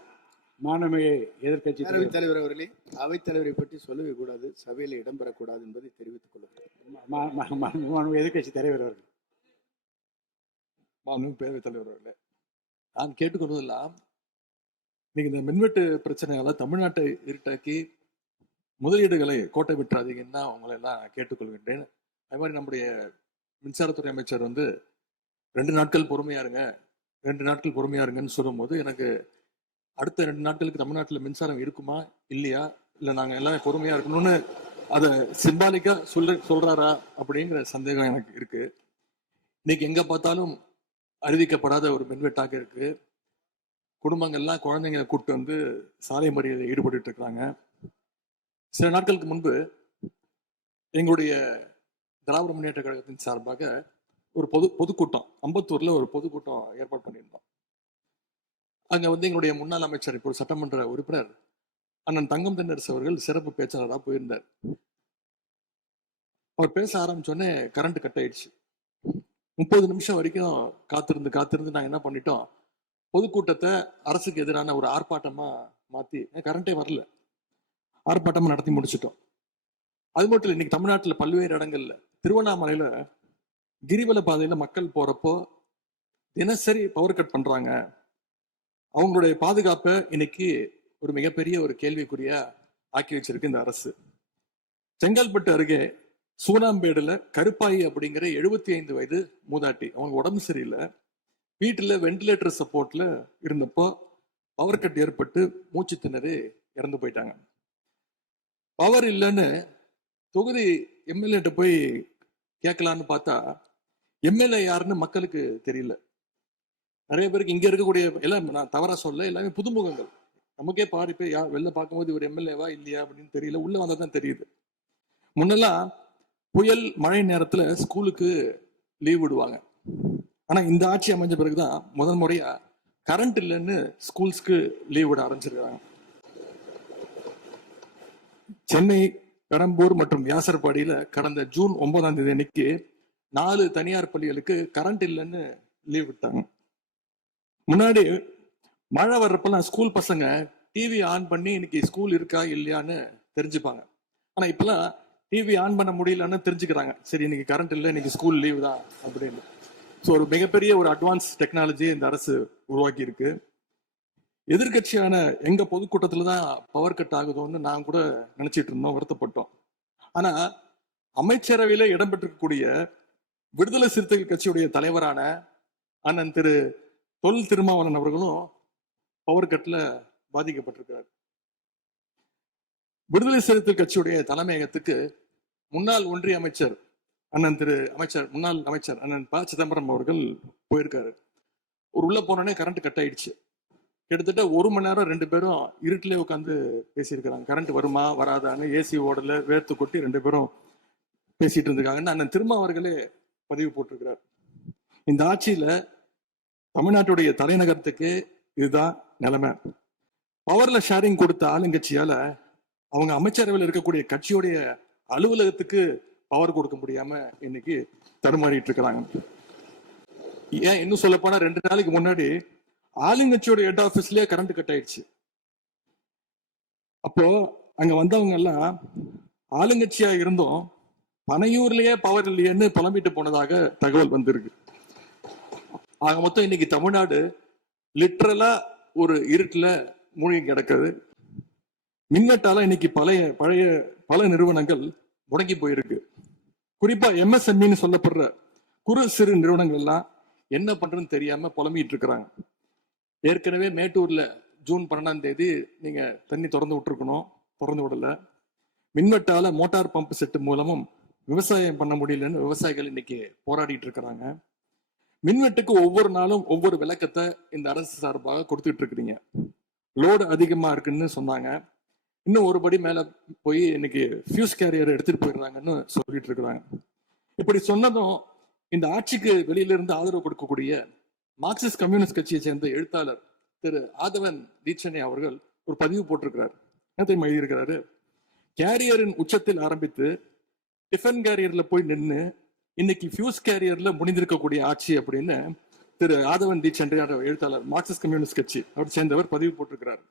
மாண்புமிகு எதிர்க்கட்சி பேரவைத் தலைவர் அவர்களே, அவைத்தலைவரை பற்றி சொல்லவே கூடாது, சபையில் இடம்பெறக்கூடாது என்பதை தெரிவித்துக் கொள்கிறேன். மாண்புமிகு எதிர்க்கட்சி தலைவர் அவர்கள். மாண்புமிகு பேரவைத் தலைவர் அவர்களே, நான் கேட்டுக்கொள்வதெல்லாம் நீங்க இந்த மின்வெட்டு பிரச்சனையால தமிழ்நாட்டை இருட்டாக்கி முதலீடுகளை கோட்டை விட்டுறாதீங்கன்னு தான் உங்களை எல்லாம் கேட்டுக்கொள்கின்றேன். அதே மாதிரி நம்முடைய மின்சாரத்துறை அமைச்சர் 2 நாட்கள் பொறுமையா இருங்க, 2 நாட்கள் பொறுமையா இருங்கன்னு சொல்லும்போது எனக்கு அடுத்த 2 நாட்களுக்கு தமிழ்நாட்டில் மின்சாரம் இருக்குமா இல்லையா, இல்லை நாங்கள் எல்லாம் பொறுமையா இருக்கணும்னு அதை சிம்பாலிக்கா சொல்றாரா அப்படிங்கிற சந்தேகம் எனக்கு இருக்கு. இன்னைக்கு எங்க பார்த்தாலும் அறிவிக்கப்படாத ஒரு மின்வெட்டாக இருக்கு. குடும்பங்கள்லாம் குழந்தைங்களை கூப்பிட்டு சாலை மறியலில் ஈடுபட்டு இருக்கிறாங்க. சில நாட்களுக்கு முன்பு எங்களுடைய திராவிட முன்னேற்ற கழகத்தின் சார்பாக ஒரு பொதுக்கூட்டம் அம்பத்தூர்ல ஒரு பொதுக்கூட்டம் ஏற்பாடு பண்ணியிருந்தோம். அங்க எங்களுடைய முன்னாள் அமைச்சர் இப்போ சட்டமன்ற உறுப்பினர் அண்ணன் தங்கம் தென்னரசு அவர்கள் சிறப்பு பேச்சாளராக போயிருந்தார். அவர் பேச ஆரம்பிச்சோடனே கரண்ட் கட் ஆயிடுச்சு. 30 நிமிஷம் வரைக்கும் காத்திருந்து நாங்க என்ன பண்ணிட்டோம், பொதுக்கூட்டத்தை அரசுக்கு எதிரான ஒரு ஆர்ப்பாட்டமா மாத்தி, கரண்டே வரல, ஆர்ப்பாட்டமா நடத்தி முடிச்சிட்டோம். அது மட்டும் இல்லை, இன்னைக்கு தமிழ்நாட்டில் பல்வேறு இடங்கள்ல, திருவண்ணாமலையில கிரிவல பாதையில மக்கள் போறப்போ தினசரி பவர் கட் பண்றாங்க. அவங்களுடைய பாதுகாப்பை இன்னைக்கு ஒரு மிகப்பெரிய ஒரு கேள்விக்குறியா ஆக்கி வச்சிருக்கு இந்த அரசு. செங்கல்பட்டு அருகே சூனாம்பேடுல கருப்பாயி அப்படிங்கிற 75 வயது மூதாட்டி, அவங்க உடம்பு சரியில்லை, வீட்டுல வென்டிலேட்டர் சப்போர்ட்ல இருந்தப்போ பவர் கட் ஏற்பட்டு மூச்சு திணறி இறந்து போயிட்டாங்க. பவர் இல்லைன்னு தொகுதி எம்எல்ஏட்ட போய் கேட்கலான்னு பார்த்தா எம்எல்ஏ யாருன்னு மக்களுக்கு தெரியல. நிறைய பேருக்கு இங்க இருக்கக்கூடிய எல்லாம், நான் தவறா சொல்ல, எல்லாமே புதுமுகங்கள். நமக்கே பாதி பேர் வெளில பார்க்கும்போது இவர் எம்எல்ஏவா இல்லையா அப்படின்னு தெரியல, உள்ள வந்தா தான் தெரியுது. முன்னெல்லாம் புயல் மழை நேரத்துல ஸ்கூலுக்கு லீவ் விடுவாங்க. ஆனா இந்த ஆட்சி அமைஞ்ச பிறகுதான் முதல் முறையா கரண்ட் இல்லைன்னு ஸ்கூல்ஸ்க்கு லீவ் விட ஆரம்பிச்சிருக்காங்க. சென்னை, பெரம்பூர் மற்றும் வியாசர்பாடியில கடந்த ஜூன் 9ஆம் தேதி அன்னைக்கு 4 தனியார் பள்ளிகளுக்கு கரண்ட் இல்லைன்னு லீவ் விட்டாங்க. முன்னாடி மழை வர்றப்பெல்லாம் ஸ்கூல் பசங்க டிவி ஆன் பண்ணி இன்னைக்கு ஸ்கூல் இருக்கா இல்லையான்னு தெரிஞ்சுப்பாங்க. ஆனா இப்பெல்லாம் டிவி ஆன் பண்ண முடியலன்னு தெரிஞ்சுக்கிறாங்க, சரி இன்னைக்கு கரண்ட் இல்லை, இன்னைக்கு ஸ்கூல் லீவ் தான் அப்படின்னு. ஸோ ஒரு மிகப்பெரிய ஒரு அட்வான்ஸ் டெக்னாலஜி இந்த அரசு உருவாக்கி இருக்கு. எதிர்கட்சியான எங்க பொதுக்கூட்டத்துல தான் பவர் கட் ஆகுதோன்னு நான் கூட நினைச்சிட்டு இருந்தோம், வருத்தப்பட்டோம். ஆனா அமைச்சரவையில இடம்பெற்றிருக்கக்கூடிய விடுதலை சிறுத்தைகள் கட்சியுடைய தலைவரான அண்ணன் திரு தொல் திருமாவளவன் அவர்களும் பவர் கட்ல பாதிக்கப்பட்டிருக்கிறார். விடுதலை சிறுத்தைகள் கட்சியுடைய தலைமையகத்துக்கு முன்னாள் ஒன்றிய அமைச்சர் முன்னாள் அமைச்சர் அண்ணன் ப சிதம்பரம் அவர்கள் போயிருக்காரு. ஒரு உள்ள போனோடனே கரண்ட் கட் ஆயிடுச்சு. கிட்டத்தட்ட 1 மணி நேரம் 2 பேரும் இருட்டிலே உட்காந்து பேசியிருக்கிறாங்க. கரண்ட் வருமா வராதான்னு, ஏசி ஓடல, வேர்த்து கொட்டி 2 பேரும் பேசிட்டு இருந்திருக்காங்கன்னு அண்ணன் திருமா அவர்களே பதிவு போட்டிருக்கிறார். இந்த ஆட்சியில தமிழ்நாட்டுடைய தலைநகரத்துக்கு இதுதான் நிலைமை. பவர்ல ஷேரிங் கொடுத்த ஆளுங்கட்சியால அவங்க அமைச்சரவையில் இருக்கக்கூடிய கட்சியுடைய அலுவலகத்துக்கு பவர் கொடுக்க முடியாம இன்னைக்கு தடுமாறிட்டு இருக்கிறாங்க. ஏன் இன்னும் சொல்ல போனா 2 நாளைக்கு முன்னாடி ஆளுங்கட்சியோட ஹெட் ஆபீஸ்லயே கரண்ட் கட் ஆயிடுச்சு. அப்போ அங்க வந்தவங்க எல்லாம் ஆளுங்கட்சியா இருந்தும் பனையூர்லயே பவர் இல்லையேன்னு புலம்பிட்டு போனதாக தகவல் வந்திருக்கு. ஆக மொத்தம் இன்னைக்கு தமிழ்நாடு லிட்டரலா ஒரு இருட்டுல மூழ்கி கிடக்குது. மின்வெட்டால இன்னைக்கு பல நிறுவனங்கள் முடங்கி போயிருக்கு. குறிப்பா எம்எஸ்எம்இன்னு சொல்லப்படுற குறு சிறு நிறுவனங்கள் எல்லாம் என்ன பண்றதுன்னு தெரியாம புலம்பிட்டு இருக்கிறாங்க. ஏற்கனவே மேட்டூர்ல ஜூன் 12ஆம் தேதி நீங்க தண்ணி திறந்து விட்டுருக்கணும், திறந்து விடல. மின்வெட்டால மோட்டார் பம்பு செட்டு மூலமும் விவசாயம் பண்ண முடியலன்னு விவசாயிகள் இன்னைக்கு போராடிட்டு இருக்கிறாங்க. மின்வெட்டுக்கு ஒவ்வொரு நாளும் ஒவ்வொரு விளக்கத்தை இந்த அரசு சார்பாக கொடுத்துட்டு இருக்கிறீங்க. லோடு அதிகமா இருக்குன்னு சொன்னாங்க. இன்னும் ஒரு படி மேல போய் இன்னைக்கு ஃபியூஸ் கேரியர் எடுத்துட்டு போயிடுறாங்கன்னு சொல்லிட்டு இருக்கிறாங்க. இப்படி சொன்னதும் இந்த ஆட்சிக்கு வெளியில இருந்து ஆதரவு கொடுக்கக்கூடிய மார்க்சிஸ்ட் கம்யூனிஸ்ட் கட்சியை சேர்ந்த எழுத்தாளர் திரு ஆதவன் தீட்சணே அவர்கள் ஒரு பதிவு போட்டிருக்கிறார். என்ன தெரியுமா எழுதியிருக்கிறாரு? கேரியரின் உச்சத்தில் ஆரம்பித்து டிஃபன் கேரியர்ல போய் நின்று இன்னைக்கு ஃபியூஸ் கேரியர்ல முடிந்திருக்கக்கூடிய ஆட்சி அப்படின்னு திரு ஆதவன் தீட்சண்டே எழுத்தாளர், மார்க்சிஸ்ட் கம்யூனிஸ்ட் கட்சி அவர் சேர்ந்தவர் பதிவு போட்டிருக்கிறார்.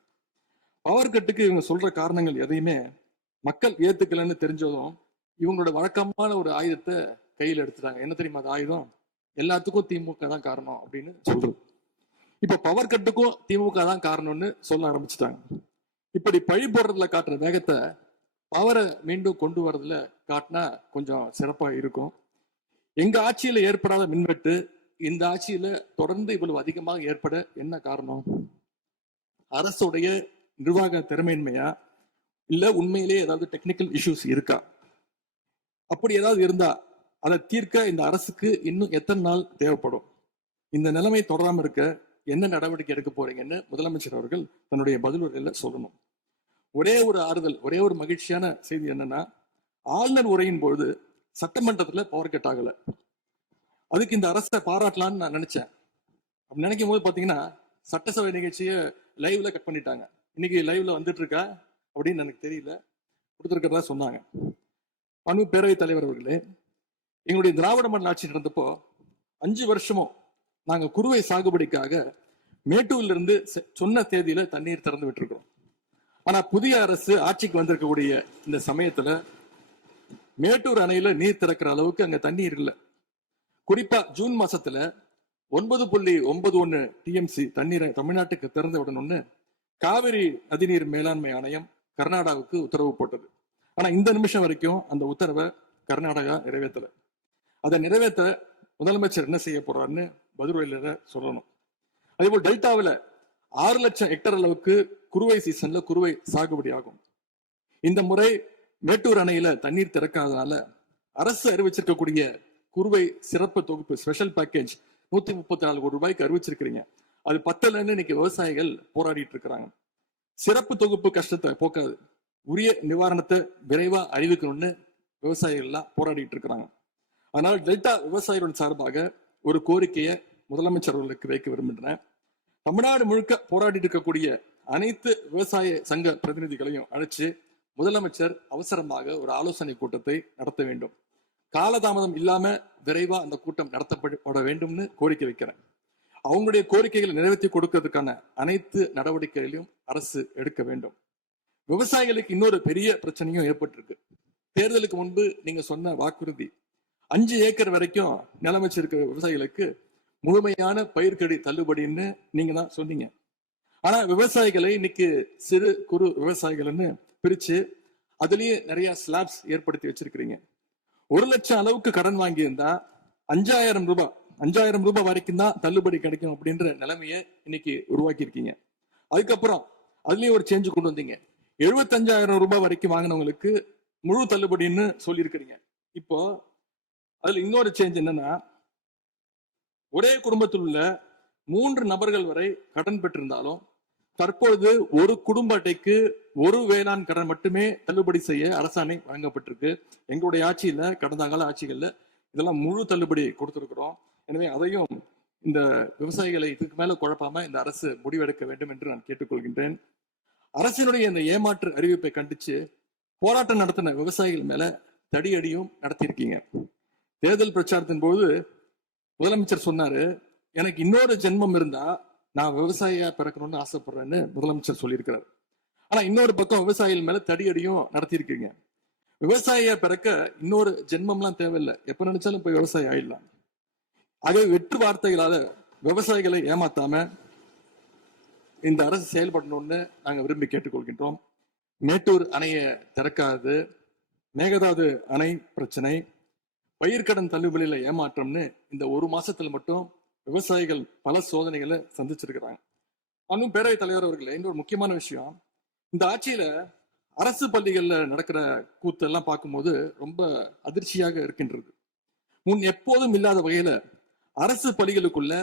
பவர் கட்டுக்கு இவங்க சொல்ற காரணங்கள் எதையுமே மக்கள் ஏத்துக்கலன்னு தெரிஞ்சதும் இவங்களோட வழக்கமான ஒரு ஆயுதத்தை கையில் எடுத்துட்டாங்க. என்ன தெரியுமா அது ஆயுதம்? எல்லாத்துக்கும் திமுக தான் காரணம் அப்படின்னு சொல்றது. இப்ப பவர் கட்டுக்கும் திமுக தான் காரணம்னு சொல்ல ஆரம்பிச்சுட்டாங்க. இப்படி பழி போடுறதுல காட்டுற வேகத்தை பவரை மீண்டும் கொண்டு வரதுல காட்டினா கொஞ்சம் சிறப்பா இருக்கும். எங்க ஆட்சியில ஏற்படாத மின்வெட்டு இந்த ஆட்சியில தொடர்ந்து இவ்வளவு அதிகமாக ஏற்பட என்ன காரணம்? அரசுடைய நிர்வாக திறமையின்மையா, இல்ல உண்மையிலேயே ஏதாவது டெக்னிக்கல் இஷ்யூஸ் இருக்கா? அப்படி ஏதாவது இருந்தா அதை தீர்க்க இந்த அரசுக்கு இன்னும் எத்தனை நாள் தேவைப்படும்? இந்த நிலைமை தொடராம இருக்க என்ன நடவடிக்கை எடுக்க போறீங்கன்னு முதலமைச்சர் அவர்கள் தன்னுடைய பதிலுரையில சொல்லணும். ஒரே ஒரு ஆறுதல், ஒரே ஒரு மகிழ்ச்சியான செய்தி என்னன்னா, ஆளுநர் உரையின் பொழுது சட்டமன்றத்துல பவர் கட் ஆகல. அதுக்கு இந்த அரசை பாராட்டலாம்னு நான் நினைச்சேன். அப்படி நினைக்கும் போது பாத்தீங்கன்னா சட்டசபை நிகழ்ச்சியை லைவ்ல கட் பண்ணிட்டாங்க. இன்னைக்கு லைவ்ல வந்துட்டு இருக்கா அப்படின்னு எனக்கு தெரியல, கொடுத்துருக்கிறதா சொன்னாங்க. பண்பு பேரவைத் தலைவர் அவர்களே, எங்களுடைய திராவிட மாடல் ஆட்சி நடந்தப்போ 5 வருஷமும் நாங்க குறுவை சாகுபடிக்காக மேட்டூர்ல இருந்து சொன்ன தேதியில தண்ணீர் திறந்து விட்டுருக்கோம். ஆனா புதிய அரசு ஆட்சிக்கு வந்திருக்கக்கூடிய இந்த சமயத்துல மேட்டூர் அணையில நீர் திறக்கிற அளவுக்கு அங்க தண்ணீர் இல்லை. குறிப்பா ஜூன் மாசத்துல 9.91 டிஎம்சி தண்ணீரை தமிழ்நாட்டுக்கு திறந்து விடணும்னு காவிரி நதிநீர் மேலாண்மை ஆணையம் கர்நாடகாவுக்கு உத்தரவு போட்டது. ஆனா இந்த நிமிஷம் வரைக்கும் அந்த உத்தரவை கர்நாடகா நிறைவேற்றல. அதை நிறைவேற்ற முதலமைச்சர் என்ன செய்ய போறாருன்னு பதிலுரையில சொல்லணும். அதே போல் டெல்டாவில் 6 லட்சம் ஹெக்டர் அளவுக்கு குறுவை சீசன்ல குறுவை சாகுபடி ஆகும். இந்த முறை மேட்டூர் அணையில தண்ணீர் திறக்காதனால அரசு அறிவிச்சிருக்கக்கூடிய குறுவை சிறப்பு தொகுப்பு ஸ்பெஷல் பேக்கேஜ் 134 கோடி ரூபாய்க்கு அறிவிச்சிருக்கிறீங்க. அது பத்தலன்னு இன்னைக்கு விவசாயிகள் போராடிட்டு இருக்கிறாங்க. சிறப்பு தொகுப்பு கஷ்டத்தை போக்காது, உரிய நிவாரணத்தை விரைவா அறிவிக்கணும்னு விவசாயிகள் எல்லாம் போராடிட்டு இருக்கிறாங்க. அதனால் டெல்டா விவசாயிகளின் சார்பாக ஒரு கோரிக்கையை முதலமைச்சர் அவர்களுக்கு வைக்க விரும்புகிறேன். தமிழ்நாடு முழுக்க போராடிட்டு இருக்கக்கூடிய அனைத்து விவசாய சங்க பிரதிநிதிகளையும் அழைச்சு முதலமைச்சர் அவசரமாக ஒரு ஆலோசனை கூட்டத்தை நடத்த வேண்டும். காலதாமதம் இல்லாம விரைவா அந்த கூட்டம் நடத்தப்பட வேண்டும்னு கோரிக்கை வைக்கிறேன். அவங்களுடைய கோரிக்கைகளை நிறைவேற்றி கொடுக்கிறதுக்கான அனைத்து நடவடிக்கைகளையும் அரசு எடுக்க வேண்டும். விவசாயிகளுக்கு இன்னொரு பெரிய பிரச்சனையும் ஏற்பட்டிருக்கு. தேர்தலுக்கு முன்பு நீங்க சொன்ன வாக்குறுதி 5 ஏக்கர் வரைக்கும் நிலமைச்சிருக்க விவசாயிகளுக்கு முழுமையான பயிர்க்கடி தள்ளுபடின்னு நீங்க தான் சொன்னீங்க. ஆனா விவசாயிகளை இன்னைக்கு சிறு குறு விவசாயிகள்னு பிரிச்சு அதுலயே நிறைய ஸ்லாப்ஸ் ஏற்படுத்தி வச்சிருக்கிறீங்க. 1 லட்சம் அளவுக்கு கடன் வாங்கியிருந்தா 5,000 ரூபாய் வரைக்கும் தான் தள்ளுபடி கிடைக்கும் அப்படின்ற நிலைமையை இன்னைக்கு உருவாக்கி இருக்கீங்க. அதுக்கப்புறம் அதுலயும் ஒரு சேஞ்ச் கொண்டு வந்தீங்க. 75,000 ரூபாய் வரைக்கும் வாங்கினவங்களுக்கு முழு தள்ளுபடின்னு சொல்லியிருக்கிறீங்க. இப்போ அதுல இன்னொரு சேஞ்ச் என்னன்னா, ஒரே குடும்பத்தில் உள்ள 3 நபர்கள் வரை கடன் பெற்றிருந்தாலும் தற்பொழுது ஒரு குடும்ப அட்டைக்கு ஒரு வேளாண் கடன் மட்டுமே தள்ளுபடி செய்ய அரசாணை வழங்கப்பட்டிருக்கு. எங்களுடைய ஆட்சியில, கடந்த கால ஆட்சிகள்ல இதெல்லாம் முழு தள்ளுபடி கொடுத்திருக்கிறோம். எனவே அதையும் இந்த விவசாயிகளை இதுக்கு மேல குழப்பாம இந்த அரசு முடிவெடுக்க வேண்டும் என்று நான் கேட்டுக்கொள்கின்றேன். அரசினுடைய இந்த ஏமாற்று அறிவிப்பை கண்டிச்சு போராட்டம் நடத்தின விவசாயிகள் மேல தடியடியும் நடத்தியிருக்கீங்க. தேர்தல் பிரச்சாரத்தின் போது முதலமைச்சர் சொன்னாரு, எனக்கு இன்னொரு ஜென்மம் இருந்தா நான் விவசாயியா பிறக்கணும்னு ஆசைப்படுறேன்னு முதலமைச்சர் சொல்லியிருக்கிறார். ஆனா இன்னொரு பக்கம் விவசாயிகள் மேல தடியடியும் நடத்தியிருக்கீங்க. விவசாயியா பிறக்க இன்னொரு ஜென்மம்லாம் தேவையில்லை, எப்ப நினைச்சாலும் போய் விவசாயி ஆயிடலாம். ஆகவே வெற்று வார்த்தைகளால விவசாயிகளை ஏமாத்தாம இந்த அரசு செயல்படணும்னு நாங்க விரும்பி கேட்டுக்கொள்கின்றோம். மேட்டூர் அணையை திறக்காது, மேகதாது அணை பிரச்சனை, பயிர்க்கடன் தள்ளுபடியில ஏமாற்றம்னு இந்த 1 மாசத்துல மட்டும் விவசாயிகள் பல சோதனைகளை சந்திச்சிருக்கிறாங்க. இன்னும் பேரவைத் தலைவர் அவர்களே, இன்னொரு முக்கியமான விஷயம், இந்த ஆட்சியில அரசு பள்ளிகள்ல நடக்கிற கூத்தெல்லாம் பார்க்கும்போது ரொம்ப அதிர்ச்சியாக இருக்கின்றது. முன் எப்போதும் இல்லாத வகையில அரசு பள்ளிகளுக்குள்ள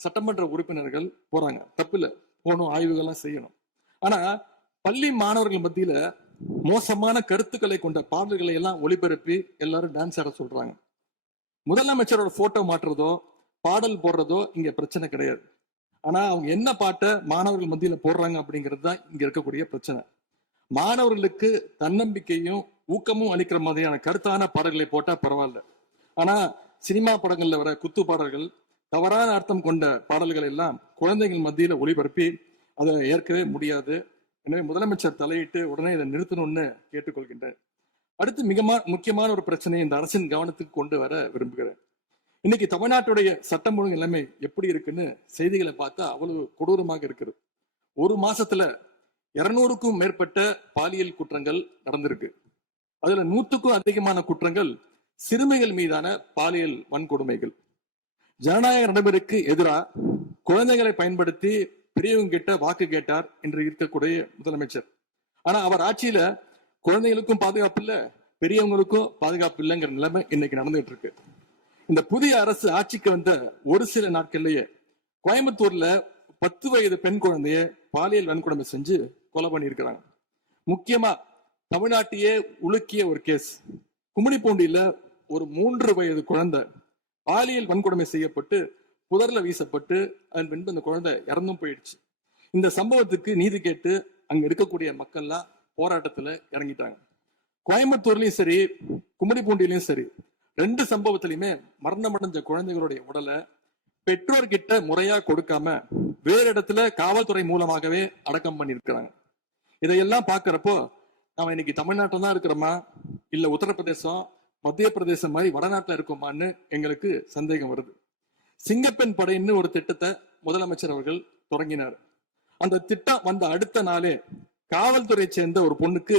சட்டமன்ற உறுப்பினர்கள் போறாங்க. தப்பில்லை, போகணும், ஆய்வுகள்லாம் செய்யணும். ஆனா பள்ளி மாணவர்கள் மத்தியில மோசமான கருத்துக்களை கொண்ட பாடல்களை எல்லாம் ஒளிபரப்பி எல்லாரும் டான்ஸ் ஆட சொல்றாங்க. முதலமைச்சரோட போட்டோ மாற்றுறதோ பாடல் போடுறதோ இங்க பிரச்சனை கிடையாது. ஆனா அவங்க என்ன பாட்டை மாணவர்கள் மத்தியில போடுறாங்க அப்படிங்கிறது தான் இங்க இருக்கக்கூடிய பிரச்சனை. மாணவர்களுக்கு தன்னம்பிக்கையும் ஊக்கமும் அளிக்கிற மாதிரியான கருத்தான பாடல்களை போட்டா பரவாயில்ல. ஆனா சினிமா படங்கள்ல வர குத்து பாடல்கள், தவறான அர்த்தம் கொண்ட பாடல்கள் எல்லாம் குழந்தைகள் மத்தியில ஒளிபரப்பி அதை ஏற்கவே முடியாது. எனவே முதலமைச்சர் தலையிட்டு உடனே இதை நிறுத்தணும்னு கேட்டுக்கொள்கின்றேன். அடுத்து மிக முக்கியமான ஒரு பிரச்சனையை இந்த அரசின் கவனத்துக்கு கொண்டு வர விரும்புகிறேன். இன்னைக்கு தமிழ்நாட்டுடைய சட்டம் ஒழுங்கு நிலைமை எப்படி இருக்குன்னு செய்திகளை பார்த்தா அவ்வளவு கொடூரமாக இருக்குது. ஒரு மாசத்துல 200க்கும் மேற்பட்ட பாலியல் குற்றங்கள் நடந்திருக்கு. அதுல 100க்கும் அதிகமான குற்றங்கள் சிறுமிகள் மீதான பாலியல் வன்கொடுமைகள். ஜனநாயக நடைமுறைக்கு எதிராக குழந்தைகளை பயன்படுத்தி பெரியவங்க கிட்ட வாக்கு கேட்டார் என்று இருக்கக்கூடிய முதலமைச்சர். ஆனா அவர் ஆட்சியில குழந்தைகளுக்கும் பாதுகாப்பு இல்ல, பெரியவங்களுக்கும் பாதுகாப்பு இல்லைங்கிற நிலைமை இன்னைக்கு நடந்துட்டு இருக்கு. இந்த புதிய அரசு ஆட்சிக்கு வந்த ஒரு சில நாட்கள்லயே கோயம்புத்தூர்ல 10 வயது பெண் குழந்தைய பாலியல் வன்கொடுமை செஞ்சு கொலை பண்ணியிருக்கிறாங்க. முக்கியமா தமிழ்நாட்டையே உலுக்கிய ஒரு கேஸ், கும்மிடிப்பூண்டியில ஒரு 3 வயது குழந்தை பாலியல் வன்கொடுமை செய்யப்பட்டு புதர்ல வீசப்பட்டு அதன் பின்பு அந்த குழந்தை இறந்தும் போயிடுச்சு. இந்த சம்பவத்துக்கு நீதி கேட்டு அங்க இருக்கக்கூடிய மக்கள்லாம் போராட்டத்துல இறங்கிட்டாங்க. கோயம்புத்தூர்லயும் சரி, கும்மிடிப்பூண்டியிலயும் சரி, 2 சம்பவத்திலையுமே மரணமடைஞ்ச குழந்தைகளுடைய உடலை பெற்றோர்கிட்ட முறையா கொடுக்காம வேறு இடத்துல காவல்துறை மூலமாகவே அடக்கம் பண்ணிருக்கிறாங்க. இதையெல்லாம் பாக்குறப்போ நாம இன்னைக்கு தமிழ்நாட்டில் தான் இருக்கிறோமா, இல்ல உத்தரப்பிரதேசம், மத்திய பிரதேசம் மாதிரி வடநாட்டுல இருக்கோமான்னு எங்களுக்கு சந்தேகம் வருது. சிங்கப்பெண் படைன்னு ஒரு திட்டத்தை முதலமைச்சர் அவர்கள் தொடங்கினார். அந்த திட்டம் வந்த அடுத்த நாளே காவல்துறை சேர்ந்த ஒரு பொண்ணுக்கு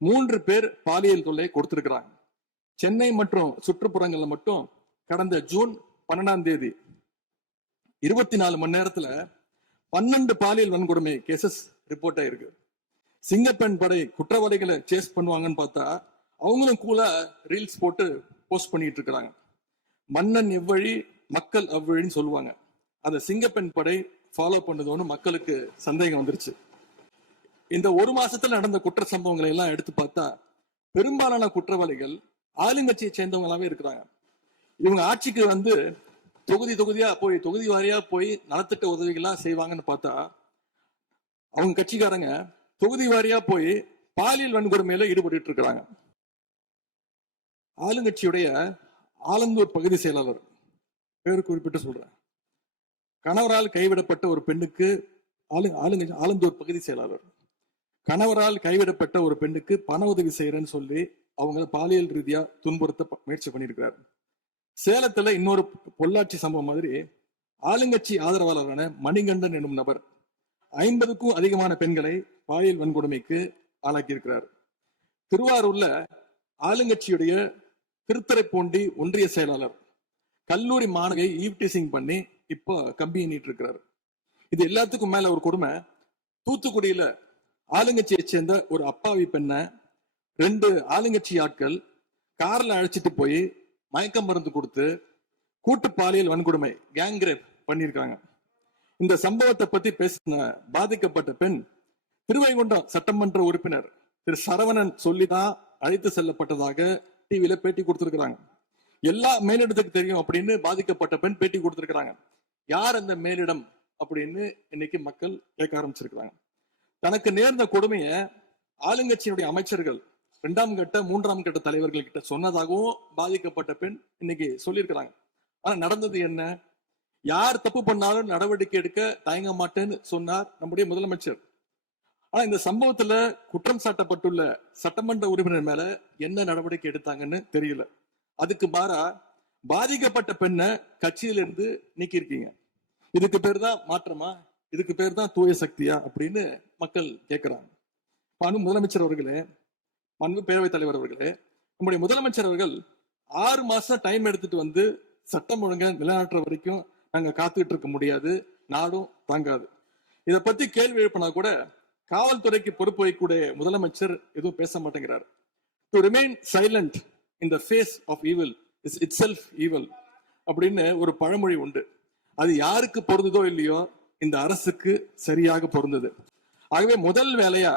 3 பேர் பாலியல் தொல்லை கொடுத்திருக்கிறாங்க. சென்னை மற்றும் சுற்றுப்புறங்கள்ல மட்டும் கடந்த ஜூன் 12ஆம் தேதி 24 மணி நேரத்துல 12 பாலியல் வன்கொடுமை கேசஸ் ரிப்போர்ட் ஆயிருக்கு. சிங்கப்பெண் படை குற்றவாளிகளை சேஸ் பண்ணுவாங்கன்னு பார்த்தா அவங்களும் கூட ரீல்ஸ் போட்டு போஸ்ட் பண்ணிட்டு இருக்கிறாங்க. மன்னன் எவ்வழி மக்கள் அவ்வழின்னு சொல்லுவாங்க. அதை சிங்கப்பெண் படை ஃபாலோ பண்ணுதோன்னு மக்களுக்கு சந்தேகம் வந்துருச்சு. இந்த ஒரு மாசத்துல நடந்த குற்ற சம்பவங்களை எல்லாம் எடுத்து பார்த்தா பெரும்பாலான குற்றவாளிகள் ஆளுங்கட்சியை சேர்ந்தவங்களாவே இருக்கிறாங்க. இவங்க ஆட்சிக்கு வந்து தொகுதியா போய் தொகுதி வாரியா போய் நலத்திட்ட உதவிகள்லாம் செய்வாங்கன்னு பார்த்தா அவங்க கட்சிக்காரங்க தொகுதி வாரியா போய் பாலியல் வன்கொடுமையில ஈடுபட்டு இருக்கிறாங்க. ஆளுங்கட்சியுடைய ஆலந்தூர் பகுதி செயலாளர் பேரு குறிப்பிட்டு சொல்றேன், கணவரால் கைவிடப்பட்ட ஒரு பெண்ணுக்கு ஆலந்தூர் பகுதி செயலாளர் கணவரால் கைவிடப்பட்ட ஒரு பெண்ணுக்கு பண உதவி செய்யறேன்னு சொல்லி அவங்க பாலியல் ரீதியா துன்புறுத்த முயற்சி பண்ணியிருக்கிறார். சேலத்துல இன்னொரு பொள்ளாச்சி சம்பவம் மாதிரி ஆளுங்கட்சி ஆதரவாளரான மணிகண்டன் என்னும் நபர் 50க்கும் அதிகமான பெண்களை பாலியல் வன்கொடுமைக்கு ஆளாக்கியிருக்கிறார். திருவாரூர்ல ஆளுங்கட்சியுடைய திருத்துறைப்பூண்டி ஒன்றிய செயலாளர் கல்லூரி மாணவியை ஈவ்டீசிங் பண்ணி இப்போ கம்பி எண்ணிட்டு இருக்கிறார். இது எல்லாத்துக்கும் மேல ஒரு கொடுமை, தூத்துக்குடியில ஆளுங்கட்சியை சேர்ந்த ஒரு அப்பாவி பெண்ணை 2 ஆளுங்கட்சி ஆட்கள் கார்ல அழைச்சிட்டு போய் மயக்க மருந்து கொடுத்து கூட்டு பாலியல் வன்கொடுமை கேங் ரேப் பண்ணியிருக்காங்க. இந்த சம்பவத்தை பத்தி பேசின பாதிக்கப்பட்ட பெண் திருவைகுண்டம் சட்டமன்ற உறுப்பினர் திரு சரவணன் சொல்லிதான் அழைத்து செல்லப்பட்டதாக டிவியில பேட்டி கொடுத்திருக்கிறாங்க. எல்லா மேலிடத்துக்கு தெரியும் அப்படின்னு பாதிக்கப்பட்ட பெண் பேட்டி கொடுத்திருக்கிறாங்க. யார் அந்த மேலிடம் அப்படின்னு இன்னைக்கு மக்கள் கேட்க ஆரம்பிச்சிருக்கிறாங்க. தனக்கு நேர்ந்த கொடுமையை ஆளுங்கட்சியினுடைய அமைச்சர்கள் 2ஆம் கட்ட 3ஆம் கட்ட தலைவர்கள் கிட்ட சொன்னதாகவும் பாதிக்கப்பட்ட பெண் இன்னைக்கு சொல்லியிருக்கிறாங்க. ஆனா நடந்தது என்ன? யார் தப்பு பண்ணாலும் நடவடிக்கை எடுக்க தயங்க மாட்டேன்னு சொன்னார் நம்முடைய முதலமைச்சர். ஆனா இந்த சம்பவத்துல குற்றம் சாட்டப்பட்டுள்ள சட்டமன்ற உறுப்பினர் மேல என்ன நடவடிக்கை எடுத்தாங்கன்னு தெரியல. அதுக்கு மாறா பாதிக்கப்பட்ட பெண்ணை கட்சியிலிருந்து நீக்கியிருக்கீங்க. இதுக்கு பேர் தான் மாற்றமா? இதுக்கு பேர் தான் தூய சக்தியா அப்படின்னு மக்கள் கேட்கிறாங்க. முதலமைச்சர் அவர்களே, மாண்பு பேரவைத் தலைவர் அவர்களே, நம்முடைய முதலமைச்சர் அவர்கள் 6 மாசம் டைம் எடுத்துட்டு வந்து சட்டம் ஒழுங்கை நிலைநாட்டுற வரைக்கும் நாங்க காத்துக்கிட்டு இருக்க முடியாது, நாடும் தாங்காது. இதை பத்தி கேள்வி எழுப்பினா கூட காவல்துறைக்கு பொறுப்பு வைக்கக்கூடிய முதலமைச்சர் எதுவும் பேச மாட்டேங்கிறார். To remain silent in the face of evil is itself evil அப்படின்னு ஒரு பழமொழி உண்டு. அது யாருக்கு பொருந்ததோ இல்லையோ இந்த அரசுக்கு சரியாக பொருந்தது. ஆகவே முதல் வேலையா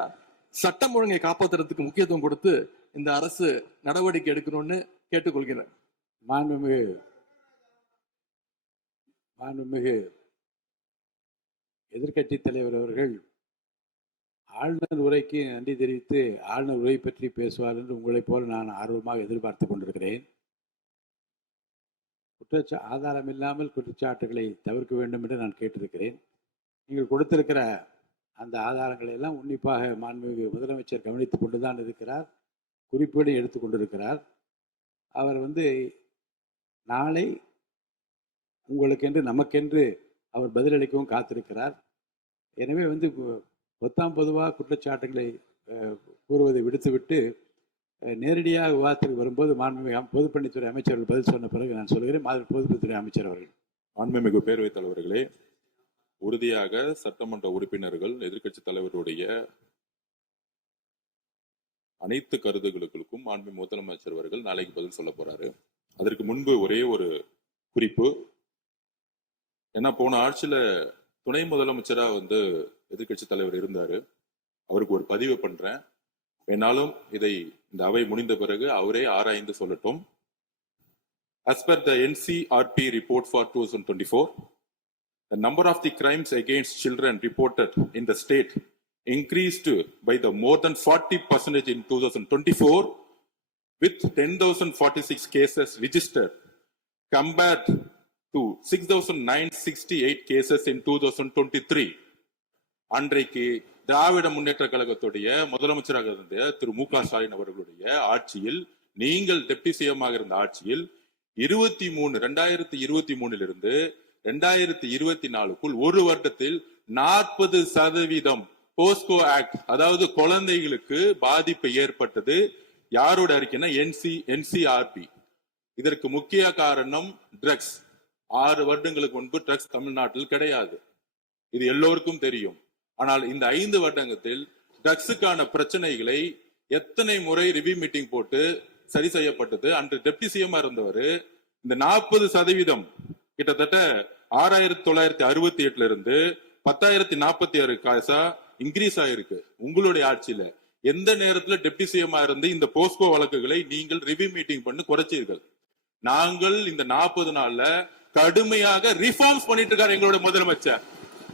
சட்டம் ஒழுங்கை காப்பாற்றுறதுக்கு முக்கியத்துவம் கொடுத்து இந்த அரசு நடவடிக்கை எடுக்கணும்னு கேட்டுக்கொள்கிறேன். மாண்புமிகு மாண்புமிகு எதிர்க்கட்சி தலைவர் அவர்கள் ஆளுநர் உரைக்கு நன்றி தெரிவித்து ஆளுநர் உரை பற்றி பேசுவார் என்று உங்களைப் போல நான் ஆர்வமாக எதிர்பார்த்து கொண்டிருக்கிறேன். ஆதாரம் இல்லாமல் குற்றச்சாட்டுகளை தவிர்க்க வேண்டும் என்று நான் கேட்டிருக்கிறேன். நீங்கள் கொடுத்திருக்கிற அந்த ஆதாரங்களை எல்லாம் உன்னிப்பாக மாண்புமிகு முதலமைச்சர் கவனித்துக் கொண்டுதான் இருக்கிறார், குறிப்பீடு எடுத்துக்கொண்டிருக்கிறார். அவர் நாளை உங்களுக்கென்று நமக்கென்று அவர் பதிலளிக்கவும் காத்திருக்கிறார். எனவே பொதுவாக குற்றச்சாட்டுகளை கூறுவதை விடுத்துவிட்டு நேரடியாக விவாதத்திற்கு வரும்போது மாண்புமிகு பொதுப்பணித்துறை அமைச்சர்கள் பதில் சொன்ன பிறகு நான் சொல்கிறேன். பொதுப்பணித்துறை அமைச்சர் அவர்கள். மாண்புமிகு பேரவைத் தலைவர்களே, உறுதியாக சட்டமன்ற உறுப்பினர்கள் எதிர்க்கட்சி தலைவருடைய அனைத்து கருத்துக்களுக்கும் மாண்புமிகு முதலமைச்சர் அவர்கள் நாளைக்கு பதில் சொல்ல போறாரு. அதற்கு முன்பு ஒரே ஒரு குறிப்பு. ஏன்னா போன ஆட்சியில துணை முதலமைச்சரா எதிர்க்கட்சி தலைவர் இருந்தாரு. அவருக்கு ஒரு பதிவு பண்றேன். வேணாலும் இதை இந்த அவை முடிந்த பிறகு அவரே ஆராய்ந்து சொல்லட்டும். As per the NCRP report for 2024, the number of the crimes against children reported in the state increased by the more than 40% in 2024, with 10,046 cases registered compared to 6,968 cases in 2023. அன்றைக்கு திராவிட முன்னேற்ற கழகத்துடைய முதலமைச்சராக இருந்த திரு மு.க. ஸ்டாலின் அவர்களுடைய ஆட்சியில், நீங்கள் டெப்டி சிஎம்மாக இருந்த ஆட்சியில் 2023 2024 ஒரு வருடத்தில் 40% போஸ்கோ ஆக்ட், அதாவது குழந்தைகளுக்கு பாதிப்பு ஏற்பட்டது. யாரோட அறிக்கைன்னா NCRP. இதற்கு முக்கிய காரணம் ட்ரக்ஸ். 6 வருடங்களுக்கு முன்பு ட்ரக்ஸ் தமிழ்நாட்டில் கிடையாது, இது எல்லோருக்கும் தெரியும். ஆனால் இந்த 5 வருடத்தில் ட்ரக்ஸுக்கான பிரச்சனைகளை எத்தனை முறை ரிவ்யூ மீட்டிங் போட்டு சரி செய்யப்பட்டது. அன்று டெப்டி சிஎம் இருந்தவர் இந்த 40% கிட்டத்தட்ட 6,968 இருந்து 10,046 காசா இன்க்ரீஸ் ஆயிருக்கு. உங்களுடைய ஆட்சியில எந்த நேரத்துல டெப்டி சிஎம் இருந்து இந்த போஸ்கோ வழக்குகளை நீங்கள் ரிவ்யூ மீட்டிங் பண்ணி குறைச்சீர்கள்? நாங்கள் இந்த 40 நாள்ல கடுமையாக ரிஃபார்ம்ஸ் பண்ணிட்டு இருக்காரு எங்களுடைய முதலமைச்சர்.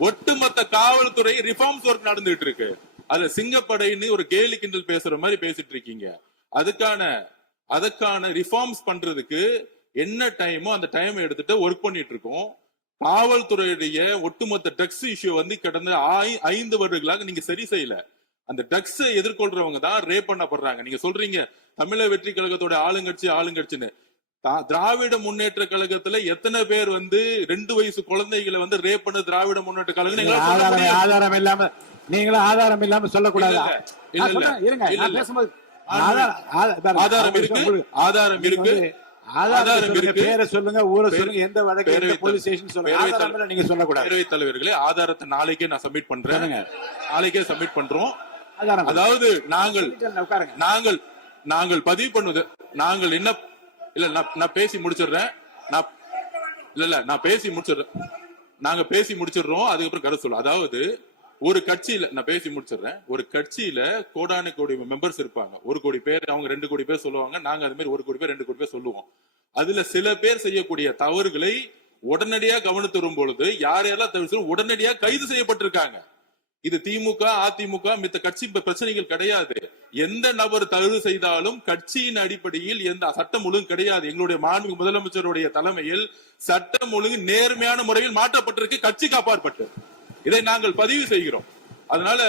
ஒட்டுமொத்த காவல்துறை ரிஃபார்ம்ஸ் ஒர்க் நடந்துட்டு இருக்கு. அதுல சிங்கப்படைன்னு ஒரு கேலி கிண்டல் பேசுற மாதிரி பேசிட்டு இருக்கீங்க. அதுக்கான ரிஃபார்ம்ஸ் பண்றதுக்கு என்ன டைமோ அந்த டைம் எடுத்துட்டு ஒர்க் பண்ணிட்டு இருக்கோம். காவல்துறையுடைய ஒட்டுமொத்த ட்ரக்ஸ் இஷ்யூ கடந்த 5 வருடங்களாக நீங்க சரி செய்யல. அந்த ட்ரக்ஸ் எதிர்கொள்றவங்க தான் ரேப் பண்ணப்படுறாங்க. நீங்க சொல்றீங்க தமிழக வெற்றி கழகத்தோட ஆளுங்கட்சின்னு. திராவிட முன்னேற்ற கழகத்துல எத்தனை பேர் 2 வயசு குழந்தைகளை ரேப் பண்ண திராவிட முன்னேற்ற கழகம் ஆதாரம் இல்லாம நீங்களும் ஆதாரம் இல்லாம சொல்லக்கூடாது. ஆதாரம் இருக்கு. பேரை சொல்லுங்க, ஊரை சொல்லுங்க, எந்த வழக்கு போலீஸ் ஸ்டேஷன் சொல்லுங்க. நீங்க சொல்லக்கூடாது. பேரவைத் தலைவர்களே, ஆதாரத்தை நாளைக்கே நான் சப்மிட் பண்றேன். நாளைக்கே சப்மிட் பண்றோம். அதாவது நாங்கள் பதிவு பண்ணுவது, நாங்கள் என்ன இல்ல நான் பேசி முடிச்சிடுறேன். நாங்க பேசி முடிச்சிடுறோம். அதுக்கப்புறம் கருத்து சொல்ல. அதாவது ஒரு கட்சியில நான் பேசி முடிச்சிடுறேன். ஒரு கட்சியில கோடானு கோடி மெம்பர்ஸ் இருப்பாங்க. 1 கோடி பேர், அவங்க 2 கோடி பேர் சொல்லுவாங்க. நாங்க அது மாதிரி 1 கோடி பேர் 2 கோடி பேர் சொல்லுவோம். அதுல சில பேர் செய்யக்கூடிய தவறுகளை உடனடியாக கவனித்து வரும் பொழுது யாரெல்லாம் தவிர உடனடியாக கைது செய்யப்பட்டிருக்காங்க. இது திமுக, அதிமுக மித்த கட்சி பிரச்சனைகள் கிடையாது. எந்த நபர் தவறு செய்தாலும் கட்சியின் அடிப்படையில் எந்த சட்டம் ஒழுங்கு கிடையாது. எங்களுடைய மாண்புமிகு முதலமைச்சருடைய தலைமையில் சட்டம் ஒழுங்கு நேர்மையான முறையில் மாற்றப்பட்டிருக்கு, கட்சிக்கு அப்பாற்பட்டு. இதை நாங்கள் பதிவு செய்கிறோம். அதனால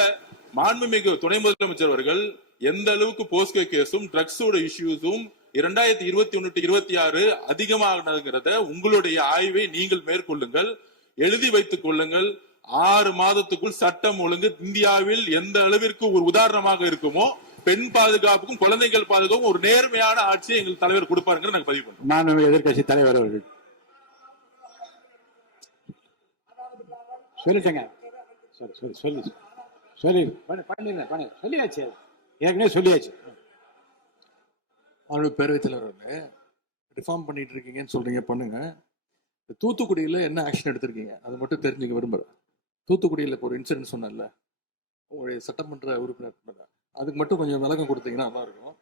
மாண்புமிகு துணை முதலமைச்சர் அவர்கள் எந்த அளவுக்கு போஸ்கோ கேஸும் ட்ரக்ஸோட இஷ்யூஸும் 2021-26 அதிகமாகிறத உங்களுடைய ஆய்வை நீங்கள் மேற்கொள்ளுங்கள், எழுதி வைத்துக் கொள்ளுங்கள். 6 மாதத்துக்குள் சட்டம் ஒழுங்கு இந்தியாவில் எந்த அளவிற்கு ஒரு உதாரணமாக இருக்குமோ பெண் பாதுகாப்புக்கும் குழந்தைகள் பாதுகாப்புக்கும் ஒரு நேர்மையான ஆட்சியை எங்கள் தலைவர் கொடுப்பாருங்க. நாங்கள் பதிவு பண்றோம். மாண்புமிகு எதிர்க்கட்சி தலைவர் அவர்கள் சொல்லிட்டேங்க. சொல்லியாச்சு, ஏற்கனவே சொல்லியாச்சு. பேரவைத் தலைவர்களே, ரிஃபார்ம் பண்ணிட்டு இருக்கீங்கன்னு சொல்றீங்க, பண்ணுங்க. தூத்துக்குடியில என்ன ஆக்ஷன் எடுத்திருக்கீங்க அது மட்டும் தெரிஞ்சுக்க விரும்புறேன். தூத்துக்குடியில் இப்போ ஒரு இன்சிடென்ட் சொன்னல, உங்களுடைய சட்டமன்ற உறுப்பினர், அதுக்கு மட்டும் கொஞ்சம் விளக்கம் கொடுத்தீங்கன்னா நல்லா இருக்கும்.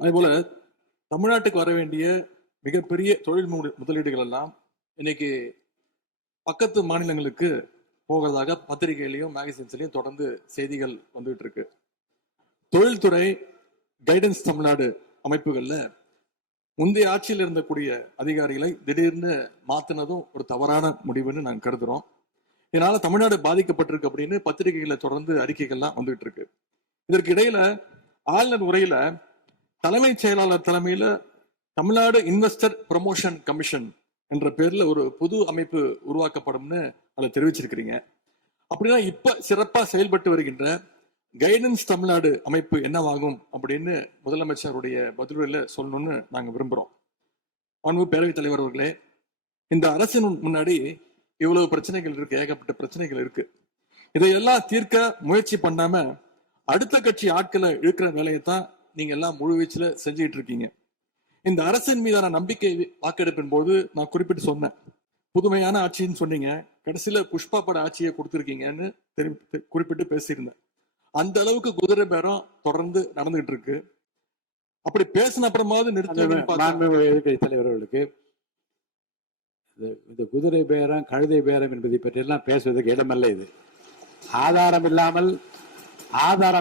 அதே போல தமிழ்நாட்டுக்கு வர வேண்டிய மிகப்பெரிய தொழில் முதலீடுகள் எல்லாம் இன்னைக்கு பக்கத்து மாநிலங்களுக்கு போகிறதாக பத்திரிகையிலையும் மேகசின்ஸ்லையும் தொடர்ந்து செய்திகள் வந்துட்டு இருக்கு. தொழில்துறை கைடன்ஸ் தமிழ்நாடு அமைப்புகள்ல முந்தைய ஆட்சியில் இருந்தக்கூடிய அதிகாரிகளை திடீர்னு மாத்தினதும் ஒரு தவறான முடிவுன்னு நாங்கள் கருதுறோம். இதனால தமிழ்நாடு பாதிக்கப்பட்டிருக்கு அப்படின்னு பத்திரிகைகளை தொடர்ந்து அறிக்கைகள்லாம் வந்துட்டு இருக்கு. இதற்கு இடையில ஆளுநர் உரையில தலைமைச் செயலாளர் தலைமையில தமிழ்நாடு இன்வெஸ்டர் ப்ரமோஷன் கமிஷன் என்ற பேர்ல ஒரு புது அமைப்பு உருவாக்கப்படும்னு அதை தெரிவிச்சிருக்கிறீங்க. அப்படின்னா இப்ப சிறப்பா செயல்பட்டு வருகின்ற கைடன்ஸ் தமிழ்நாடு அமைப்பு என்னவாகும் அப்படின்னு முதலமைச்சருடைய பதிலுரையில சொல்லணும்னு நாங்க விரும்புறோம். மாண்பு பேரவைத் தலைவர் அவர்களே, இந்த அரசின் முன்னாடி இவ்வளவு பிரச்சனைகள் இருக்கு, ஏகப்பட்ட பிரச்சனைகள் இருக்கு. இதையெல்லாம் தீர்க்க முயற்சி பண்ணாம அடுத்த கட்சி ஆட்களை இழுக்கிற வேலையைத்தான் நீங்க எல்லாம் முழுவீச்சுல செஞ்சுட்டு இருக்கீங்க. இந்த அரசின் மீதான நம்பிக்கை வாக்கெடுப்பின் போது நான் குறிப்பிட்டு சொன்னேன், புதுமையான ஆட்சின்னு சொன்னீங்க, கடைசியில புஷ்பா பட ஆட்சியை கொடுத்துருக்கீங்கன்னு குறிப்பிட்டு பேசியிருந்தேன். அந்த அளவுக்கு குதிரை பேரம் தொடர்ந்து நடந்துகிட்டு இருக்கு. அப்படி பேசின அப்புறமாவது எதிர்க்கட்சி தலைவர்களுக்கு இந்த குதிரை பேரம் கழுதை பேரம் என்பதை பற்றி எல்லாம் பேசுவதற்கு இடமல்ல. இது ஆதாரம்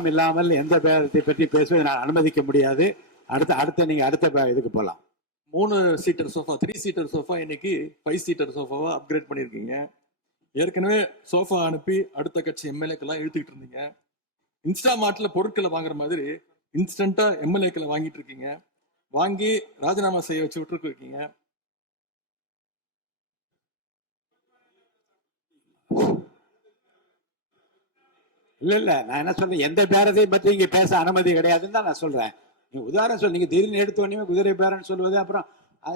இல்லாமல் எந்த பேரத்தை பற்றி பேசுவதை நான் அனுமதிக்க முடியாது. அடுத்த நீங்க அடுத்த இதுக்கு போகலாம். 3 சீட்டர் சோஃபா 3 சீட்டர் சோஃபா இன்னைக்கு 5 சீட்டர் சோஃபாவா அப்கிரேட் பண்ணிருக்கீங்க. ஏற்கனவே சோஃபா அனுப்பி அடுத்த கட்சி எம்எல்ஏக்கெல்லாம் இழுத்துக்கிட்டு இருந்தீங்க. இன்ஸ்டா மார்ட்ல பொருட்களை வாங்குற மாதிரி இன்ஸ்டன்டா எம்எல்ஏக்களை வாங்கிட்டு இருக்கீங்க. வாங்கி ராஜினாமா செய்ய வச்சு விட்டு இருக்கீங்க. இல்ல நான் என்ன சொல்றேன், எந்த பேரத்தையும் பற்றி இங்க பேச அனுமதி கிடையாதுன்னு தான் நான் சொல்றேன். நீங்க உதாரணம் சொல்லி நீங்க திடீர்னு எடுத்தோடனே குதிரை பேரன்னு சொல்லுவது, அப்புறம்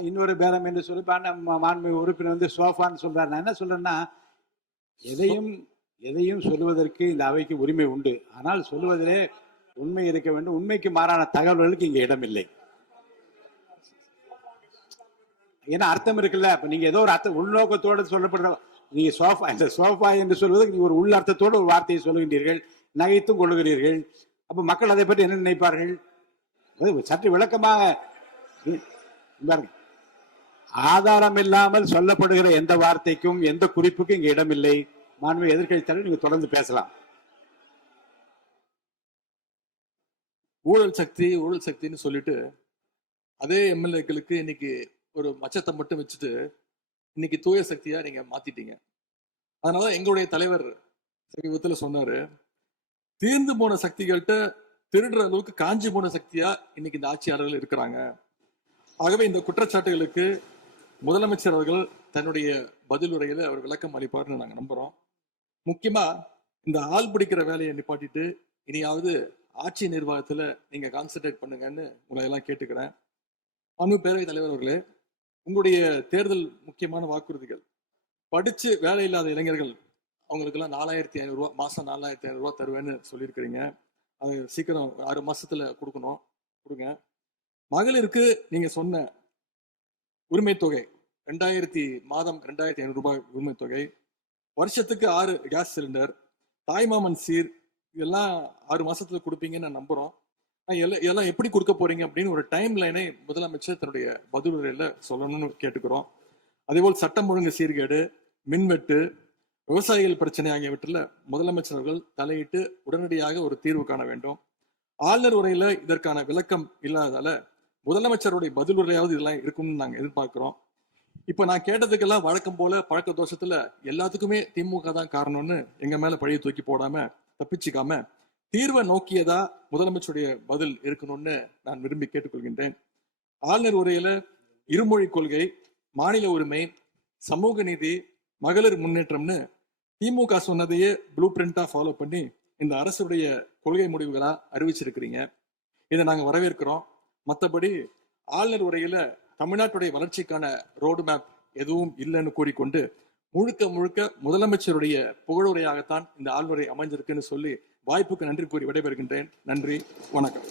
இன்னொரு பேரம் என்று சொல்லி மாண்புமிகு உறுப்பினர் வந்து சோஃபான்னு சொல்றாரு. நான் என்ன சொல்றேன்னா, எதையும் சொல்லுவதற்கு இந்த அவைக்கு உரிமை உண்டு. ஆனால் சொல்லுவதிலே உண்மை இருக்க வேண்டும். உண்மைக்கு மாறான தகவல்களுக்கு இங்க இடமில்லை. ஏன்னா அர்த்தம் இருக்குல்ல. இப்ப நீங்க ஏதோ ஒரு அர்த்தம் உள்நோக்கத்தோடு சொல்லப்படுற, நீங்க சோஃபா என்று சொல்வதற்கு நீங்க ஒரு உள் அர்த்தத்தோடு ஒரு வார்த்தையை சொல்லுகின்றீர்கள், நகைத்தும் கொள்ளுகிறீர்கள். அப்ப மக்கள் அதை பற்றி என்ன நினைப்பார்கள்? சற்று விளக்கமாக ஆதாரம் இல்லாமல் சொல்லப்படுகிற எந்த வார்த்தைக்கும் எந்த குறிப்புக்கும் இங்க இடமில்லை. மாண்புமிகு எதிர்க்கட்சி தலைவர், நீங்க தொடர்ந்து பேசலாம். ஊழல் சக்தின்னு சொல்லிட்டு அதே எம்எல்ஏக்களுக்கு இன்னைக்கு ஒரு மச்சத்தை மட்டும் வச்சுட்டு இன்னைக்கு தூய சக்தியா நீங்க மாத்திட்டீங்க. அதனால எங்களுடைய தலைவர் சமீபத்தில் சொன்னாரு, தீர்ந்து போன சக்திகள்கிட்ட திருடுற அளவுக்கு காஞ்சி போன சக்தியா இன்னைக்கு இந்த ஆட்சியாளர்கள் இருக்கிறாங்க. ஆகவே இந்த குற்றச்சாட்டுகளுக்கு முதலமைச்சர் அவர்கள் தன்னுடைய பதில் உரையில அவர் விளக்கம் அளிப்பார்னு நாங்க நம்புறோம். முக்கியமா இந்த ஆள் பிடிக்கிற வேலையை நிப்பாட்டிட்டு இனியாவது ஆட்சி நிர்வாகத்துல நீங்க கான்சென்ட்ரேட் பண்ணுங்கன்னு உங்களை எல்லாம் கேட்டுக்கிறேன். மாண்பு பேரவைத் தலைவர் அவர்களே, உங்களுடைய தேர்தல் முக்கியமான வாக்குறுதிகள், படிச்சு வேலை இல்லாத இளைஞர்கள் அவங்களுக்கு எல்லாம் 4500 ரூபாய் மாசம் 4500 ரூபாய் தருவேன்னு சொல்லியிருக்கிறீங்க. அது சீக்கிரம் 6 மாசத்துல கொடுங்க. மகளிருக்கு நீங்க சொன்ன உரிமை தொகை 2500 ரூபாய் உரிமை தொகை, வருஷத்துக்கு 6 கேஸ் சிலிண்டர், தாய்மாமன் சீர், இதெல்லாம் 6 மாசத்துல கொடுப்பீங்கன்னு நான் நம்புறோம். எல்லாம் எப்படி கொடுக்க போறீங்க அப்படின்னு ஒரு டைம் லைனை முதலமைச்சர் தன்னுடைய பதிலுரையில சொல்லணும்னு கேட்டுக்கிறோம். அதேபோல் சட்டம் ஒழுங்கு சீர்கேடு, மின்வெட்டு, விவசாயிகள் பிரச்சனை ஆகியவற்றில் முதலமைச்சர் அவர்கள் தலையிட்டு உடனடியாக ஒரு தீர்வு காண வேண்டும். ஆளுநர் உரையில இதற்கான விளக்கம் இல்லாததால முதலமைச்சருடைய பதில் உரையாவது இதெல்லாம் இருக்கும்னு நாங்க எதிர்பார்க்கிறோம். இப்ப நான் கேட்டதுக்கெல்லாம் வழக்கம் போல பழக்க தோஷத்துல எல்லாத்துக்குமே திமுக தான் காரணம்னு எங்க மேல பழிய தூக்கி போடாம தப்பிச்சுக்காம தீர்வை நோக்கியதா முதலமைச்சருடைய பதில் இருக்கணும்னு நான் விரும்பி கேட்டுக்கொள்கின்றேன். ஆளுநர் உரையில இருமொழி கொள்கை, மாநில உரிமை, சமூக நீதி, மகளிர் முன்னேற்றம்னு திமுக சொன்னதையே ப்ளூ பிரிண்டா ஃபாலோ பண்ணி இந்த அரசுடைய கொள்கை முடிவுகளா அறிவிச்சிருக்கிறீங்க. இதை நாங்க வரவேற்கிறோம். மற்றபடி ஆளுநர் உரையில தமிழ்நாட்டுடைய வளர்ச்சிக்கான ரோடு மேப் எதுவும் இல்லைன்னு கூறிக்கொண்டு முழுக்க முதலமைச்சருடைய புகழுரையாகத்தான் இந்த ஆளுநரை அமைஞ்சிருக்குன்னு சொல்லி வாய்ப்புக்கு நன்றி கூறி விடைபெறுகின்றேன். நன்றி, வணக்கம்.